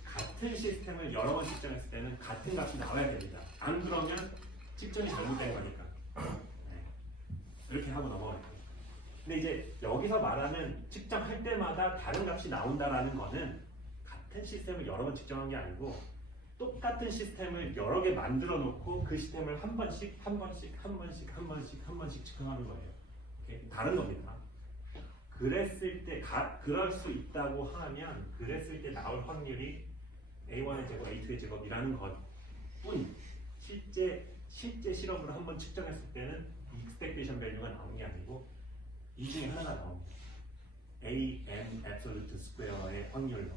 같은 시스템을 여러 번 측정했을 때는 같은 값이 나와야 됩니다. 안 그러면 측정이 잘못된 거니까. 네, 이렇게 하고 넘어갈게요. 근데 이제 여기서 말하는 측정할 때마다 다른 값이 나온다라는 거는 같은 시스템을 여러 번 측정한 게 아니고 똑같은 시스템을 여러 개 만들어 놓고 그 시스템을 한 번씩 측정하는 거예요. 오케이? 다른 겁니다. 그랬을 때 그럴 수 있다고 하면 그랬을 때 나올 확률이 A1의 제곱, A2의 제곱이라는 것뿐 실제 실험으로 한번 측정했을 때는 expectation value가 나오는 게 아니고 이 중에 하나가 나옵니다. A, M, absolute square의 확률로.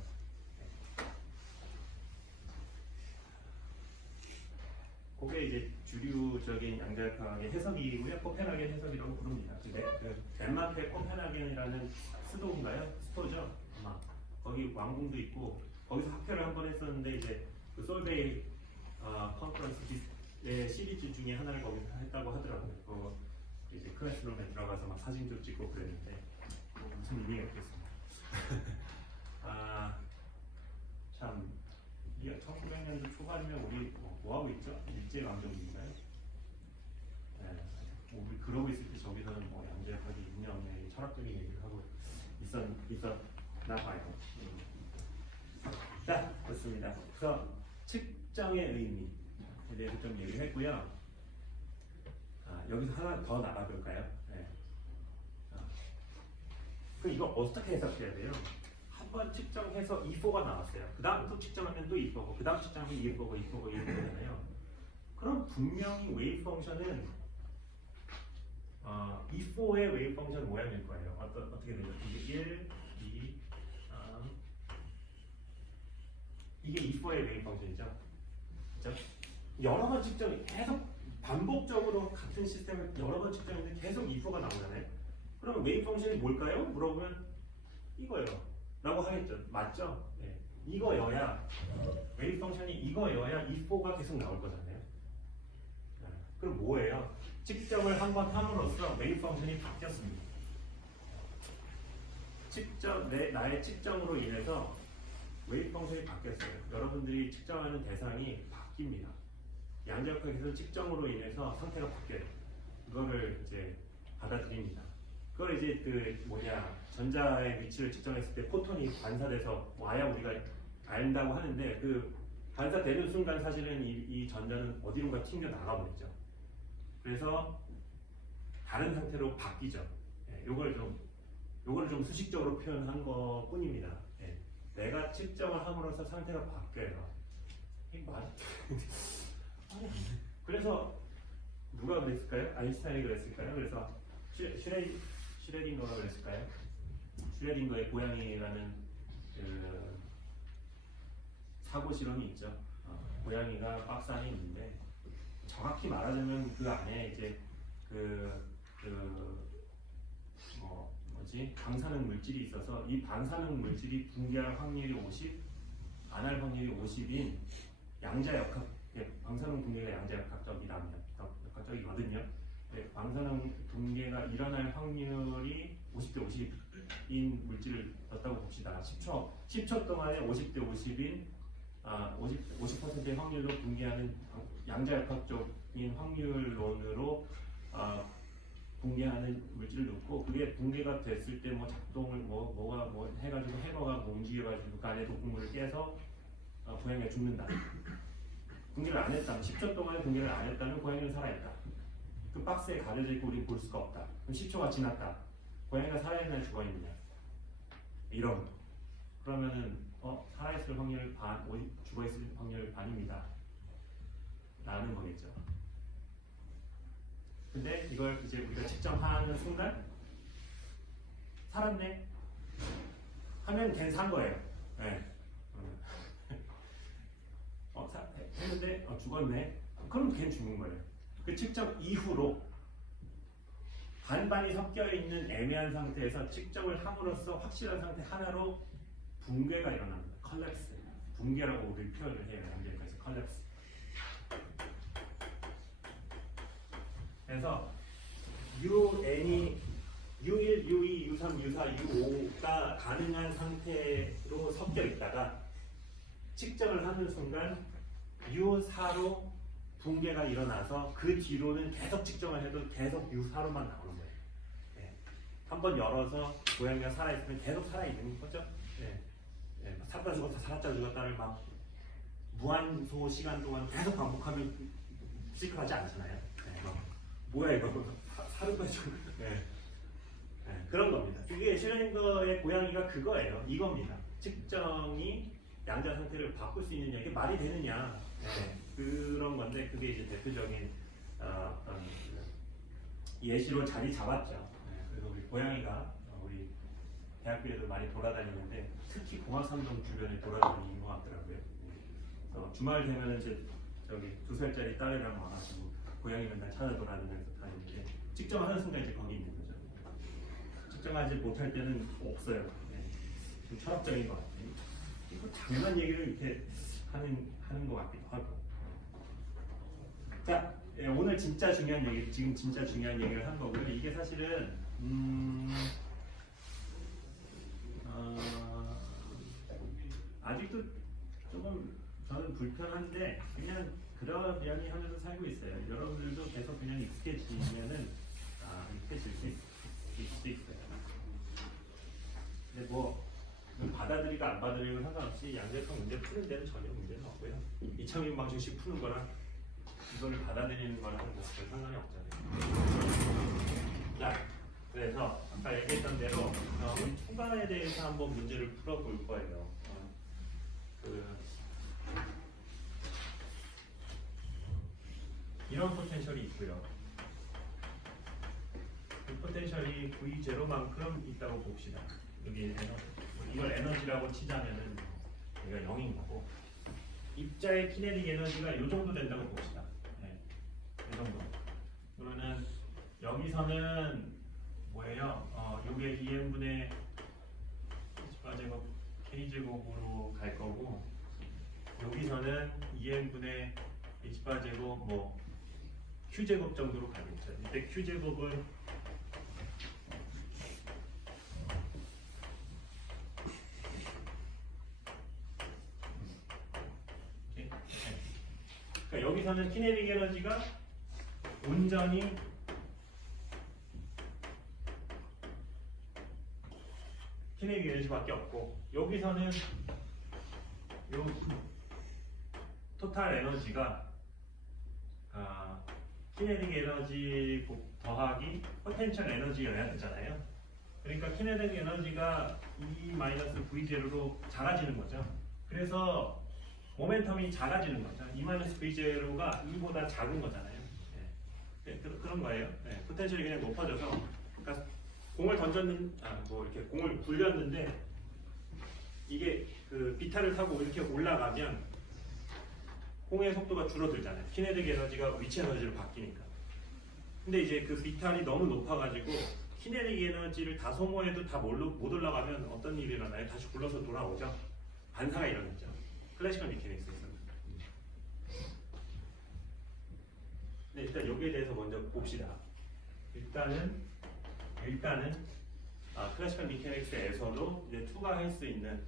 그게 이제 주류적인 양자역학의 해석이고요. 코펜하겐 해석이라고 부릅니다. 근데 그 덴마크의 코펜하겐이라는 스토죠. 아마 거기 왕궁도 있고 거기서 학회를 한번 했었는데 이제 그 솔베이 컨퍼런스의 시리즈 중에 하나를 거기서 했다고 하더라고요. 이제 클래스룸에 들어가서 막 사진도 찍고 그랬는데 무슨 의미가 있겠습니까? 참 이게 1900년도 초반이면 우리 뭐 하고 있죠? 일제강점기인가요? 네. 우리 그러고 있을 때 저기서는 뭐 양자역학이 있냐 없냐 철학적인 얘기를 하고 있었나 봐요. 자, 좋습니다. 그래서 측정의 의미에 대해서 좀 얘기했고요. 여기서 하나 더 나가볼까요? 네. 그 이거 어떻게 해석해야 돼요? 한번 측정해서 E4가 나왔어요. 그 다음 또 측정하면 또 E4고, 그 다음 측정하면 E4고, E4고, E4잖아요. 그럼 분명히 웨이브 펑션은 E4의 웨이브 펑션 모양일 거예요. 어떻게 되죠? 이게 1, 2, 이게 E4의 웨이브 펑션이죠. 그렇죠? 여러 번 측정이 계속 반복적으로 같은 시스템을 여러 번 측정했는데 계속 E4가 나오잖아요. 그럼 웨이브 펑션이 뭘까요? 물어보면 이거예요. 라고 하겠죠. 맞죠? 네. 이거여야 웨이브 펑션이 이거여야 E4가 계속 나올 거잖아요. 네. 그럼 뭐예요? 측정을 한번 함으로써 웨이브 펑션이 바뀌었습니다. 나의 측정으로 인해서 웨이브 펑션이 바뀌었어요. 여러분들이 측정하는 대상이 바뀝니다. 양자역학에서 측정으로 인해서 상태가 바뀌어요. 그거를 이제 받아들입니다. 그걸 이제 전자의 위치를 측정했을 때 포톤이 반사돼서 와야 우리가 안다고 하는데 그 반사되는 순간 사실은 이 전자는 어디론가 튕겨 나가버리죠. 그래서 다른 상태로 바뀌죠. 요거를 좀 수식적으로 표현한 것 뿐입니다. 내가 측정을 함으로써 상태가 바뀌어요. 이게 말이 그래서 누가 그랬을까요? 아인슈타인이 그랬을까요? 그래서 슈레딩거가 그랬을까요? 슈레딩거의 고양이라는 그 사고 실험이 있죠. 고양이가 박스 안에 있는데 정확히 말하자면 그 안에 이제 방사능 물질이 있어서 이 방사능 물질이 붕괴할 확률이 50, 안 할 확률이 50인 양자역학, 방사능 붕괴가 양자역학적이거든요. 방사능 붕괴가 일어날 확률이 50대 50인 물질을 넣었다고 봅시다. 10초 동안에 50대 50%의 확률로 붕괴하는 양자역학적인 확률론으로 붕괴하는 물질을 넣고 그게 붕괴가 됐을 때 뭐 작동을 뭐가 해가지고 해머가 움직여가지고 그 안에 독극물을 깨서 고양이가 죽는다. 붕괴를 안 했다면 10초 동안에 붕괴를 안 했다면 고양이는 살아있다. 그 박스에 가려져 있고 우리는 볼 수가 없다. 그럼 10초가 지났다. 고양이가 살아있느냐 죽어있느냐 이런 거. 그러면은 살아있을 확률 반, 죽어있을 확률 반입니다. 라는 거겠죠. 근데 이걸 이제 우리가 측정하는 순간 살았네 하면 걔는 산 거예요. 네. 했는데 죽었네. 그럼 걔는 죽는 거예요. 그 측정 이후로 반반이 섞여 있는 애매한 상태에서 측정을 함으로써 확실한 상태 하나로 붕괴가 일어납니다. 컬랩스. 붕괴라고 우리 표현을 해요. 양자역학에서 컬랩스. 그래서 UN이 U1, U2, U3, U4, U5가 가능한 상태로 섞여 있다가 측정을 하는 순간 U4로 붕괴가 일어나서 그 뒤로는 계속 측정을 해도 계속 U4로만 나오는 거예요. 한번 열어서 고양이가 살아있으면 계속 살아있는 거죠. 살다 죽었다 살았다 죽었다를 막 무한소 시간 동안 계속 반복하면 시크하지 않잖아요. 뭐야 이거 사는 거죠. 그런 겁니다. 그게 슈레딩거의 고양이가 그거예요. 이겁니다. 측정이 양자 상태를 바꿀 수 있느냐 이게 말이 되느냐 그런 건데 그게 이제 대표적인 예시로 자리 잡았죠. 그래서 우리 고양이가 우리 대학교에도 많이 돌아다니는데 특히 공학삼동 주변에 돌아다니는 것 같더라고요. 그래서 주말 되면은 저기 2살짜리 딸이랑 와가지고 고양이 맨날 찾아 돌아다니면서 다니는데 측정하는 순간 이제 거기 있는 거죠. 측정하지 못할 때는 없어요. 좀 철학적인 것 같아요. 이거 당연한 얘기를 이렇게 하는 것 같기도 하고. 자, 오늘 진짜 중요한 얘기, 지금 진짜 중요한 얘기를 한 거고요. 이게 사실은 아직도 조금 저는 불편한데 그냥 그러려니 하면서 살고 있어요. 여러분들도 계속 그냥 익숙해지면은 익숙해질 수 있어요. 근데 뭐 받아들이고 안 받아들이고 상관없이 양자역학 문제 푸는 데는 전혀 문제는 없고요. 이창민 방정식 푸는 거랑 이거를 받아들이는 거랑 별 상관이 없잖아요. 자, 그래서 아까 얘기했던 대로 초반에 대해서 한번 문제를 풀어볼 거예요. 이런 포텐셜이 있고요. 이 포텐셜이 V0만큼 있다고 봅시다. 여기 이걸 에너지라고 치자면은 얘가 0인 거고 입자의 키네틱 에너지가 이 정도 된다고 봅시다. 네, 이 정도. 그러면은 여기서는 뭐예요? 요게 2n분의 h제곱 k제곱으로 갈 거고 여기서는 2n분의 h제곱 뭐 q제곱 정도로 가겠죠. 이때 q제곱은 그러니까 여기서는 키네틱 에너지가 온전히 키네틱 에너지밖에 없고 여기서는 요 토탈 에너지가 키네틱 에너지 더하기 포텐셜 에너지여야 되잖아요. 그러니까 키네틱 에너지가 E-V0로 작아지는 거죠. 그래서 모멘텀이 작아지는 거죠. E-V0가 E보다 작은 거잖아요. 네, 그런 거예요. 네, 포텐셜이 그냥 높아져서 그러니까 공을 이렇게 공을 굴렸는데 이게 그 비타를 타고 이렇게 올라가면 공의 속도가 줄어들잖아요. 키네틱 에너지가 위치 에너지로 바뀌니까. 근데 이제 그 비탈이 너무 높아가지고 키네틱 에너지를 다 소모해도 다 못 올라가면 어떤 일이 일어나요? 다시 굴러서 돌아오죠. 반사가 일어나죠. 클래시컬 미케닉스에서. 네, 일단 여기에 대해서 먼저 봅시다. 일단은 클래시컬 미케닉스에서도 이제 투과할 수 있는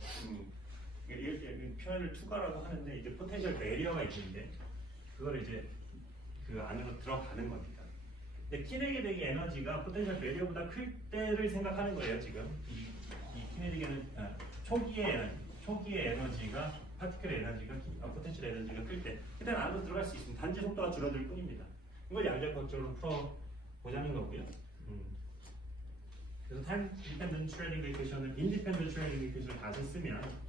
표현을 투과라고 하는데 이제 포텐셜 베리어가 있는데 그걸 이제 그 안으로 들어가는 겁니다. 근데 키네틱 에너지가 포텐셜 베리어보다 클 때를 생각하는 거예요 지금. 이 키네틱 에너지 초기의 에너지가 파티클 에너지가 포텐셜 에너지가 클 때 그때는 안으로 들어갈 수 있습니다. 단지 속도가 줄어들 뿐입니다. 이걸 양자역학적으로 풀어 보자는 거고요. 그래서 타임 디펜던트 트레이닝 이퀘이션을 인디펜던트 트레이닝 이퀘이션을 다시 쓰면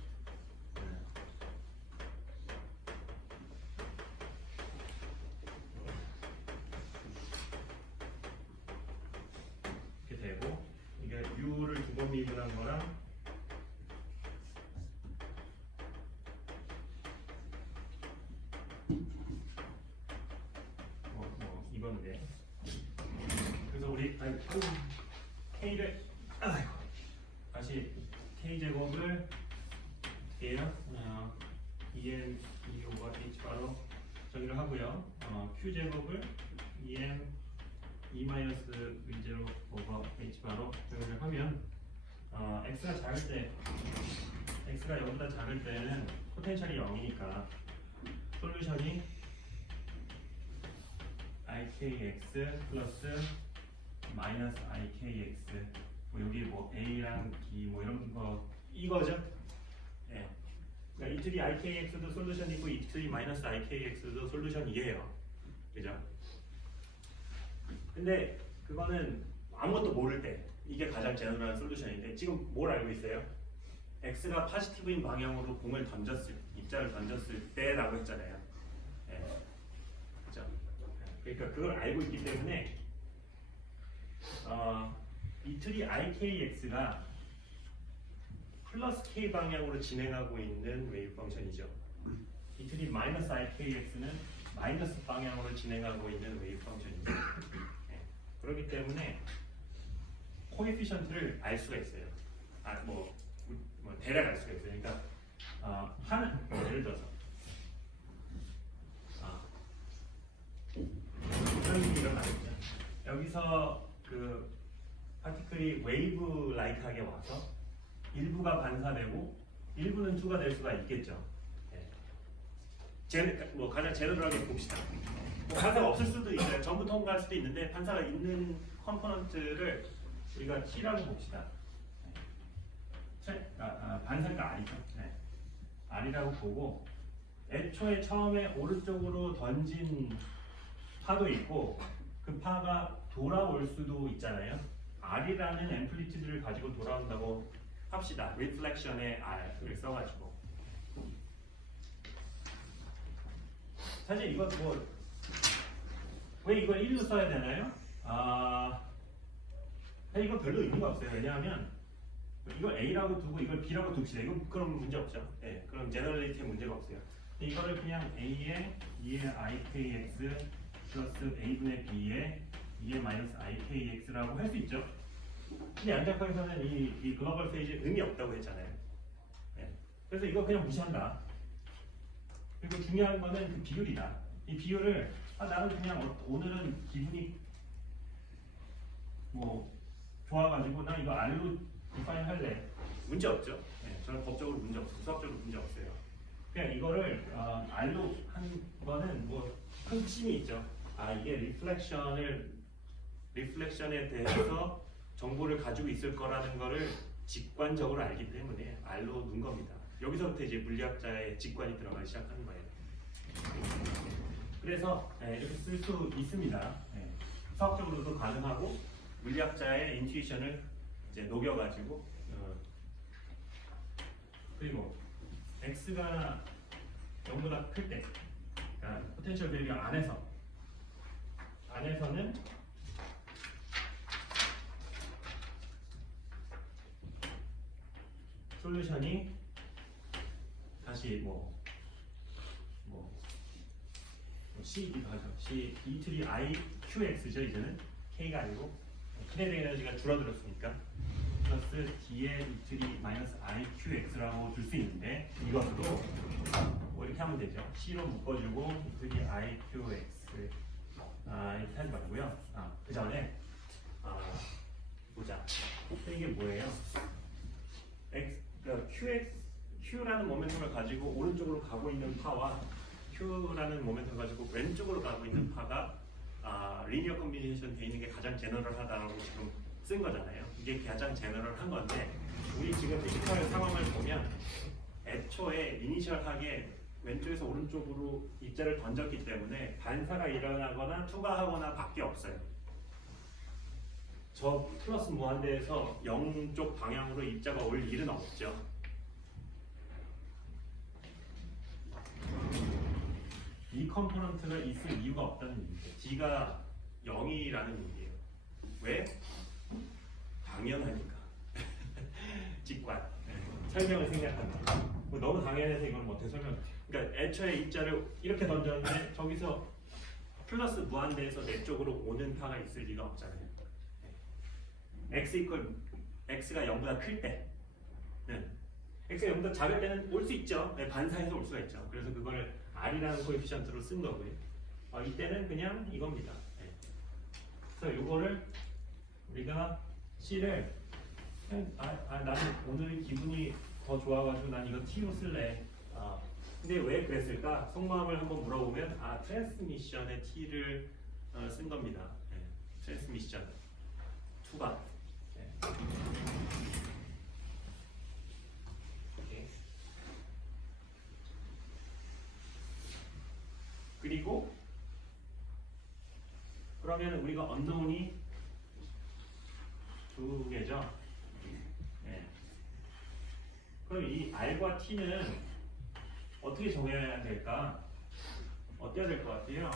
이렇게 되고 이게 U를 두 번 미분한 거랑 이건데 그래서 우리 K를 다시 K제곱을 해요. 2n 2 오버 h 바로 정의를 하고요. Q제곱을 2n 2 마이너스 V0 오버 h 바로 정의를 하면 x가 작을 때 x가 0보다 작을 때는 포텐셜이 0이니까 솔루션이 ikx 플러스 마이너스 ikx 뭐 여기 뭐 a랑 b 뭐 이런 거 이거죠. 예. 그러니까 이틀이 ikx도 솔루션이고 이틀이 마이너스 ikx도 솔루션이에요. 그죠? 근데 그거는 아무것도 모를 때 이게 가장 제너럴한 솔루션인데 지금 뭘 알고 있어요? x가 파지티브인 방향으로 공을 입자를 던졌을 때라고 했잖아요. 예. 그죠? 그러니까 그걸 알고 있기 때문에 이 틀이 ikx가 플러스 k 방향으로 진행하고 있는 웨이브 펑션이죠. 이 틀이 마이너스 ikx는 마이너스 방향으로 진행하고 있는 웨이브 펑션이죠. 네. 그렇기 때문에 코에피션트를 알 수가 있어요. 뭐 대략 알 수가 있어요. 그러니까 예를 들어서 이런 일이 일어나겠죠. 여기서 그 파티클이 웨이브 라이크하게 와서 일부가 반사되고 일부는 2가 될 수가 있겠죠. 뭐 가장 제너럴하게 봅시다. 뭐 판사가 없을 수도 있어요. 전부 통과할 수도 있는데 판사가 있는 컴포넌트를 우리가 T라고 봅시다. 반사가 R이죠. R이라고 보고 애초에 처음에 오른쪽으로 던진 파도 있고 그 파가 돌아올 수도 있잖아요. R이라는 앰플리튜드를 가지고 돌아온다고 합시다. 리플렉션의 R을 써가지고. 사실 이거 뭐 왜 이걸 1로 써야 되나요? 이건 별로 의미가 없어요. 왜냐하면 이걸 A라고 두고 이걸 B라고 둡시다. 이건 그럼 문제 없죠. 그럼 제너럴리티에 문제가 없어요. 이거를 그냥 A에 2의 IKX 플러스 A분의 B에 2의 마이너스 IKX라고 할 수 있죠. 근데 양자역학에서는 이 글로벌 페이지에 의미 없다고 했잖아요. 그래서 이거 그냥 무시한다. 그리고 중요한 거는 그 비율이다. 이 비율을 나는 그냥 오늘은 기분이 뭐 좋아가지고 나 이거 R로 디파인 할래. 문제 없죠. 저는 법적으로 문제 없어요. 수학적으로 문제 없어요. 그냥 이거를 R로 한 거는 뭐 큰 핵심이 있죠. 이게 리플렉션에 대해서 정보를 가지고 있을 거라는 거를 직관적으로 알기 때문에 R로 넣은 겁니다. 여기서부터 이제 물리학자의 직관이 들어가기 시작하는 거예요. 그래서 이렇게 쓸 수 있습니다. 수학적으로도 가능하고 물리학자의 인투이션을 이제 녹여가지고 그리고 x가 0보다 클 때, 그러니까 포텐셜 밸류 안에서는 솔루션이 다시 C이기도 하죠. C E3 IQX죠. 이제는 K가 아니고 키네틱 에너지가 줄어들었으니까 플러스 D의 E3 마이너스 IQX라고 줄 수 있는데 이것도 뭐 이렇게 하면 되죠. C로 묶어주고 E3 IQX 이렇게 하지 말고요. 그 전에 보자. 이게 뭐예요? 그러니까 Q라는 모멘텀을 가지고 오른쪽으로 가고 있는 파와 Q라는 모멘텀을 가지고 왼쪽으로 가고 있는 파가 리니어 컨비네이션 돼 있는 게 가장 제너럴하다고 지금 쓴 거잖아요. 이게 가장 제너럴한 건데 우리 지금 피지컬 상황을 보면 애초에 이니셜하게 왼쪽에서 오른쪽으로 입자를 던졌기 때문에 반사가 일어나거나 투과하거나 밖에 없어요. 저 플러스 무한대에서 0쪽 방향으로 입자가 올 일은 없죠. 이 컴포넌트가 있을 이유가 없다는 얘기죠. D가 0이라는 얘기예요. 왜? 당연하니까. 직관. 설명을 생략한다. 뭐 너무 당연해서 이건 못해 설명. 그러니까 애초에 입자를 이렇게 던졌는데 저기서 플러스 무한대에서 내 쪽으로 오는 파가 있을 리가 없잖아요. x가 0보다 클 때는 x가 0보다 작을 때는 올 수 있죠. 반사해서 올 수가 있죠. 그래서 그걸 R이라는 코에피션트로 쓴 거고요. 이때는 그냥 이겁니다. 그래서 이거를 우리가 C를 나는 오늘 기분이 더 좋아가지고 난 이거 T로 쓸래. 근데 왜 그랬을까? 속마음을 한번 물어보면 트랜스미션의 T를 쓴 겁니다. 트랜스미션 투바. 그리고 그러면 우리가 언노운이 두 개죠. 그럼 이 R과 T는 어떻게 정해야 될까? 어때야 될 것 같아요?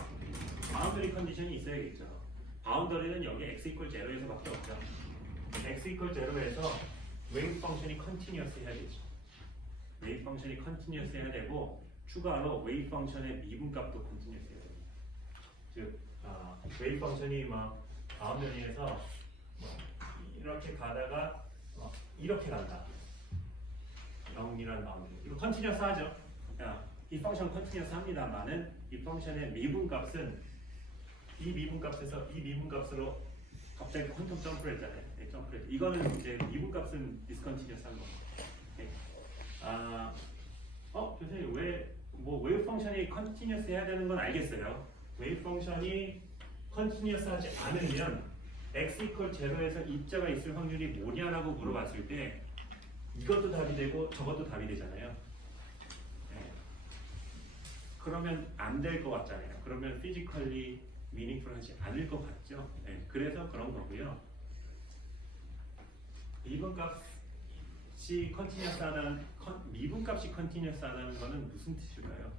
바운더리 컨디션이 있어야겠죠. 바운더리는 여기 x equal 0에서밖에 없죠. x equal 0에서 웨이브 펑션이 컨티뉴어스 해야겠죠. 웨이브 펑션이 컨티뉴어스 해야 되고 추가로 웨이브 펑션의 미분값도 컨티뉴어스 해야 됩니다. 즉 웨이브 펑션이 막 바운더리에서 이렇게 가다가 이렇게 간다. 0이라는 바운더리. 이거 컨티뉴어스 하죠. 이 펑션 컨티뉴어스 합니다만은 이 펑션의 미분값은 이 미분값에서 이 미분값으로 갑자기 퀀텀 점프를 했잖아요. 점프를. 이거는 이제 미분값은 디스컨티뉴어스 한 겁니다. 교수님 뭐 웨이브 펑션이 컨티뉴어스 해야 되는 건 알겠어요. 웨이브 펑션이 컨티뉴어스 하지 않으면 x 이퀄 제로에서 입자가 있을 확률이 뭐냐라고 물어봤을 때 이것도 답이 되고 저것도 답이 되잖아요. 네. 그러면 안 될 것 같잖아요. 그러면 피지컬리 미닝풀하지 않을 것 같죠. 네. 그래서 그런 거고요. 미분값이 컨티뉴어스하다는 미분값이 컨티뉴어스하다는 거는 무슨 뜻일까요?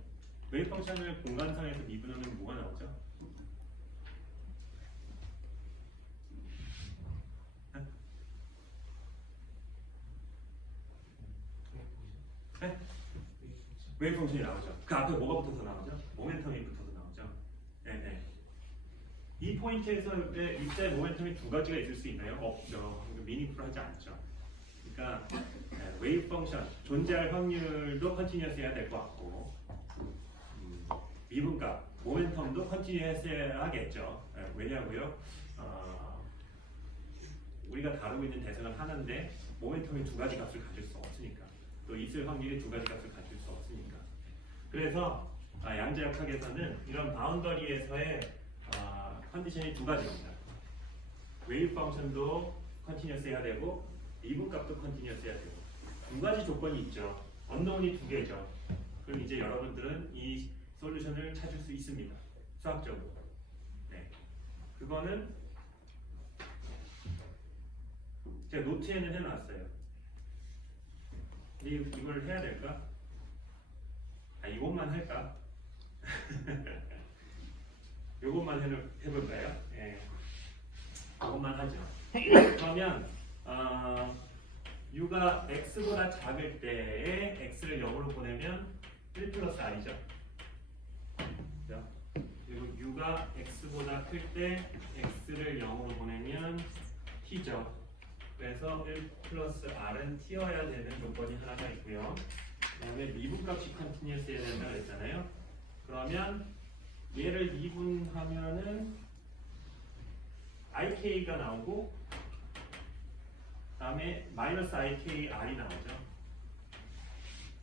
웨이브 펑션을 공간상에서 미분하면 뭐가 나오죠? 네? 웨이브 펑션이 나오죠. 그 앞에 뭐가 붙어서 나오죠? 모멘텀이 붙어서 나오죠. 네네. 이 포인트에서의 입자의 모멘텀이 두 가지가 있을 수 있나요? 없죠. 미닝풀하지 않죠. 그러니까 웨이브 펑션 존재할 확률도 컨티뉴어스해야 될 것 같고 미분값 모멘텀도 컨티뉴어스해야겠죠. 왜냐고요? 우리가 다루고 있는 대상은 하나인데 모멘텀이 두 가지 값을 가질 수 없으니까 또 있을 확률이 두 가지 값을 가질 수 없으니까 그래서 양자역학에서는 이런 바운더리에서의 컨디션이 두 가지입니다. 웨이브 펑션도 컨티뉴어스 해야 되고 미분값도 컨티뉴어스 해야 되고 두 가지 조건이 있죠. 언노운이 두 개죠. 그럼 이제 여러분들은 이 솔루션을 찾을 수 있습니다. 수학적으로. 네. 그거는 제가 노트에는 해놨어요. 근데 이걸 해야 될까? 이것만 할까? 요것만 해볼까요? 예. 이것만 하죠. 그러면 u가 x보다 작을 때에 x를 0으로 보내면 1 플러스 r이죠. 그리고 u가 x보다 클 때 x를 0으로 보내면 t죠. 그래서 1 플러스 r은 t여야 되는 조건이 하나가 있고요. 그 다음에 미분값이 컨티뉴어스 해야 된다고 했잖아요. 그러면 얘를 미분하면은 ik가 나오고 그 다음에 마이너스 ikr이 나오죠.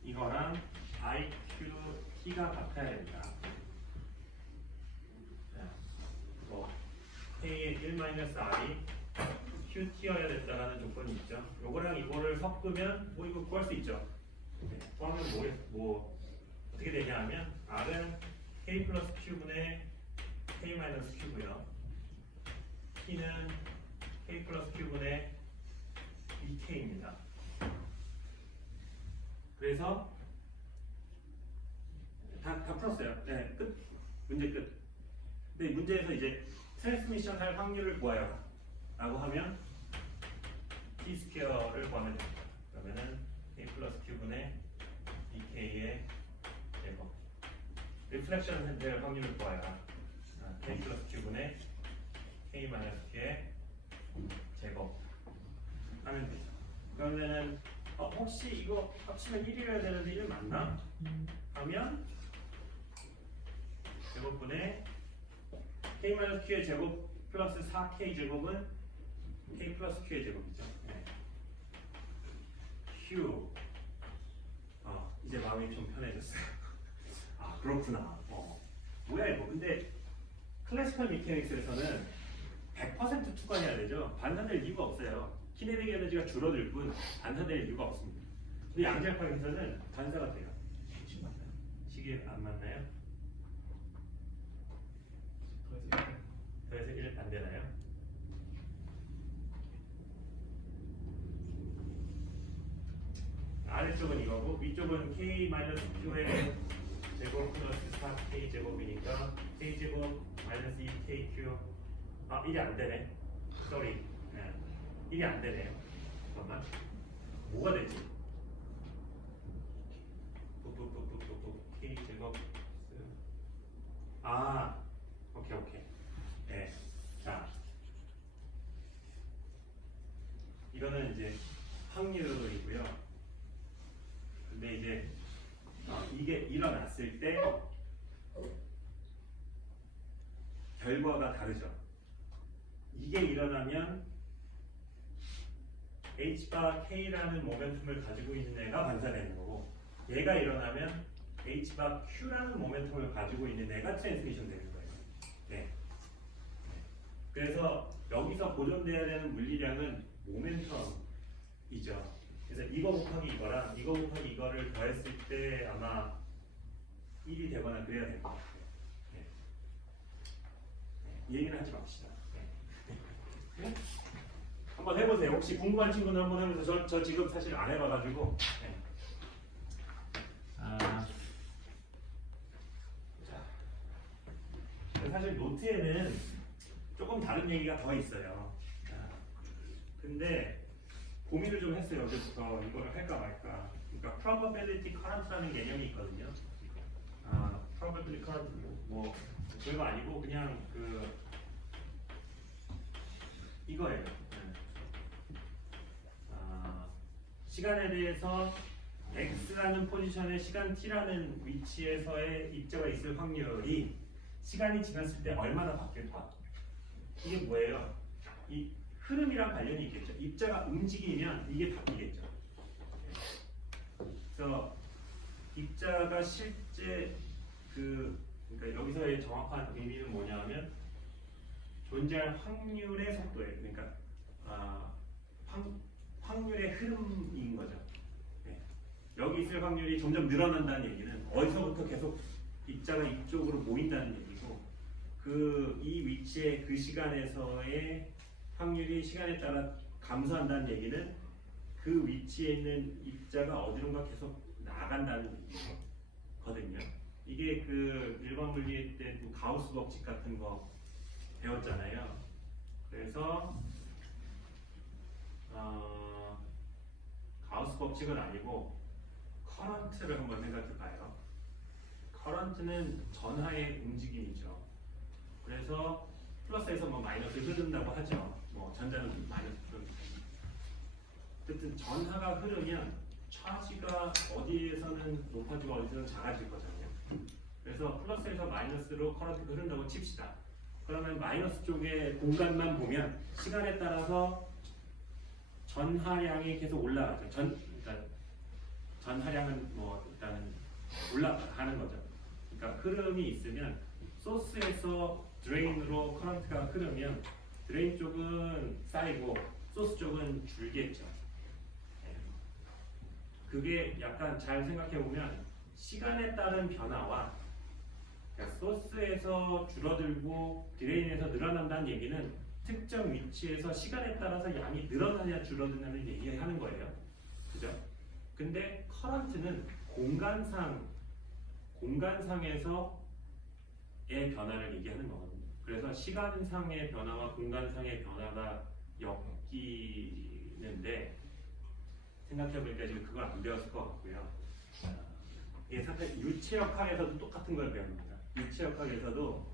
이거랑 iqt가 같아야 된다. k의 1-r이 qt여야 된다라는 조건이 있죠. 요거랑 이거를 섞으면 뭐 이거 구할 수 있죠. 구하면 뭐 어떻게 되냐 하면 r은 k 플러스 q분의 k 마이너스 q고요. t는 k 플러스 q분의 2k입니다. 그래서 다 풀었어요. 네, 끝. 문제 끝. 근데 문제에서 이제 트랜스미션 할 확률을 구하여 라고 하면 t 스퀘어를 구하면 됩니다. 그러면은 k 플러스 q분의 2k의 제곱 리플렉션 될 확률을 구하여 k 플러스 q분의 k 마이너스 q의 제곱 하면 되죠. 그러면은 혹시 이거 합치면 1이어야 되는데 1 맞나? 하면 제곱분의 k 마이너스 q의 제곱 플러스 4k 제곱은 k 플러스 q의 제곱이죠. 네. q 이제 마음이 좀 편해졌어요. 그렇구나. 뭐야 이거? 근데 클래시컬 미케닉스에서는 100% 투과해야 되죠. 반사될 이유가 없어요. 키네틱 에너지가 줄어들 뿐 반사될 이유가 없습니다. 근데 양자역학에서는 반사가 돼요. 시계 맞나요? 시계 안 맞나요? 더해서 1 안 되나요? 아래쪽은 이거고 위쪽은 k-q의 제곱 플러스 4k 제곱이니까 k 제곱 마이너스 2kq 1이 안 되네. 쏘리. 1이 안 되네요. 잠깐만. 뭐가 되지? k 제곱 오케이. 네. 자, 이거는 이제 확률이고요. 근데 이제 이게 일어났을 때 결과가 다르죠. 이게 일어나면 H바 K라는 모멘텀을 가지고 있는 애가 반사되는 거고 얘가 일어나면 H바 Q라는 모멘텀을 가지고 있는 애가 트랜스미션 되는 거예요. 네. 그래서 여기서 보존돼야 되는 물리량은 모멘텀이죠. 그래서 이거 곱하기 이거랑 이거 곱하기 이거를 더했을 때 아마 1이 되거나 그래야 될 것 같아요. 네. 이 얘기는 하지 맙시다. 네. 한번 해보세요. 혹시 궁금한 친구는 한번 해보세요. 저 지금 사실 안 해봐가지고. 네. 자, 사실 노트에는 조금 다른 얘기가 더 있어요. 근데 고민을 좀 했어요. 그래서 이거를 할까 말까. 그러니까 probability current라는 개념이 있거든요. probability current 뭐 별거 아니고 그냥 이거예요. 시간에 대해서 x라는 포지션에 시간 t라는 위치에서의 입자가 있을 확률이 시간이 지났을 때 얼마나 바뀔까? 이게 뭐예요? 이 흐름이랑 관련이 있겠죠. 입자가 움직이면 이게 바뀌겠죠. 그래서 입자가 실제 그러니까 여기서의 정확한 의미는 뭐냐면 존재할 확률의 속도예요. 그러니까 확률의 흐름인 거죠. 네. 여기 있을 확률이 점점 늘어난다는 얘기는 어디서부터 계속 입자가 이쪽으로 모인다는 얘기고 이 위치에 그 시간에서의 확률이 시간에 따라 감소한다는 얘기는 그 위치에 있는 입자가 어디론가 계속 나간다는 얘기거든요. 이게 일반 물리 때 가우스 법칙 같은 거 배웠잖아요. 그래서 가우스 법칙은 아니고 커런트를 한번 생각해봐요. 커런트는 전하의 움직임이죠. 그래서 플러스에서 마이너스 흐른다고 하죠. 전자는 마이너스 흐르는. 어쨌든 전하가 흐르면 차지가 어디에서는 높아지고 어디서는 작아질 거잖아요. 그래서 플러스에서 마이너스로 커런트가 흐른다고 칩시다. 그러면 마이너스 쪽의 공간만 보면 시간에 따라서 전하량이 계속 올라가죠. 일단 전하량은 일단은 올라가는 거죠. 그러니까 흐름이 있으면 소스에서 드레인으로 커런트가 흐르면 드레인 쪽은 쌓이고 소스 쪽은 줄겠죠. 그게 약간 잘 생각해 보면 시간에 따른 변화와 그러니까 소스에서 줄어들고 드레인에서 늘어난다는 얘기는 특정 위치에서 시간에 따라서 양이 늘어나냐 줄어드냐는 얘기하는 거예요. 그죠? 근데 커런트는 공간상에서의 변화를 얘기하는 거거든요. 그래서 시간상의 변화와 공간상의 변화가 엮이는데 생각해보니까 지금 그걸 안 배웠을 것 같고요. 이게 사실 유체역학에서도 똑같은 걸 배웁니다. 유체역학에서도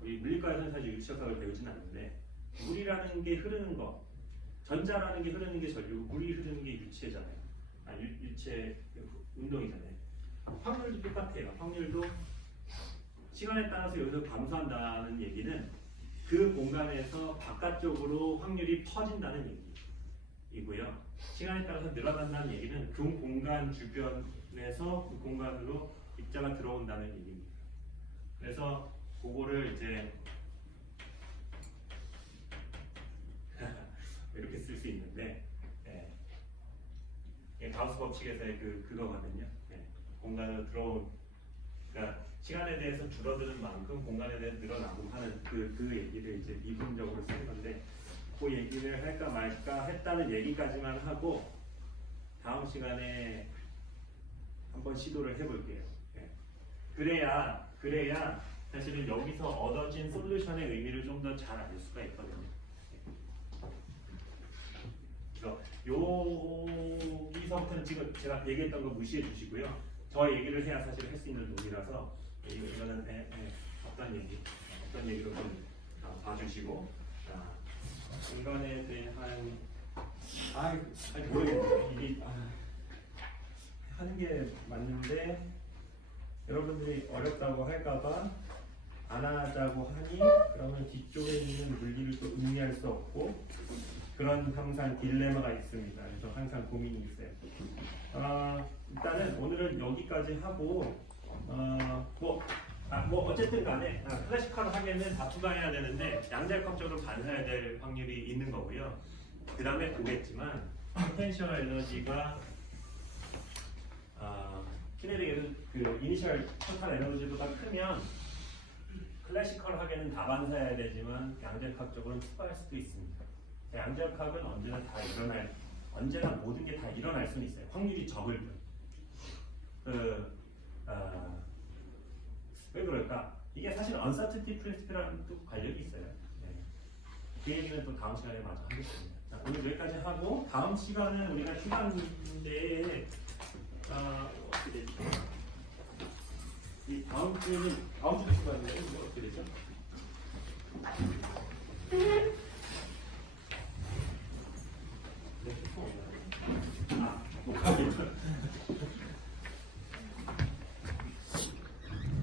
우리 물리과에서는 사실 유체역학을 배우진 않는데 물이라는 게 흐르는 거, 전자라는 게 흐르는 게 전류고 물이 흐르는 게 유체잖아요. 유체 운동이잖아요. 확률도 똑같아요. 확률도 시간에 따라서 여기서 감소한다는 얘기는 그 공간에서 바깥쪽으로 확률이 퍼진다는 얘기이고요. 시간에 따라서 늘어난다는 얘기는 그 공간 주변에서 그 공간으로 입자가 들어온다는 얘기입니다. 그래서 그거를 이제 이렇게 쓸 수 있는데 가우스 법칙에서의 그거거든요. 공간으로 들어온 그러니까 시간에 대해서 줄어드는 만큼 공간에 대해서 늘어나고 하는 그 얘기를 이제 미분적으로 쓰는 건데 그 얘기를 할까 말까 했다는 얘기까지만 하고 다음 시간에 한번 시도를 해볼게요. 그래야 사실은 여기서 얻어진 솔루션의 의미를 좀 더 잘 알 수가 있거든요. 그래서 여기서부터는 지금 제가 얘기했던 거 무시해 주시고요. 저 얘기를 해야 사실 할 수 있는 논이라서 이거는 어떤 얘기로 좀 봐주시고 인간에 대한 모르겠네요. 이게 하는 게 맞는데 여러분들이 어렵다고 할까봐 안 하자고 하니 그러면 뒤쪽에 있는 물리를 또 의미할 수 없고 그런 항상 딜레마가 있습니다. 그래서 항상 고민이 있어요. 일단은 오늘은 여기까지 하고 뭐 어쨌든 간에 클래시컬 하게는 다 추가해야 되는데 양자역학적으로 반사해야 될 확률이 있는 거고요. 그 다음에 보겠지만 포텐셜 에너지가 키네틱 에너지, 그 이니셜 토탈 에너지보다 크면 클래시컬 하게는 다 반사해야 되지만 양자역학적으로는 추가할 수도 있습니다. 양자역학은 언제나 모든 게 다 일어날 수는 있어요. 확률이 적을 뿐. 왜 그럴까? 이게 사실 uncertainty principle이랑 또 관련이 있어요. 네. 그 얘기는 또 다음 시간에 마저 하겠습니다. 자, 오늘 여기까지 하고 다음 시간은 우리가 휴강인데 어떻게 되지? 이 다음 주도 휴강인데 이거 어떻게 되죠? 네, 녹화기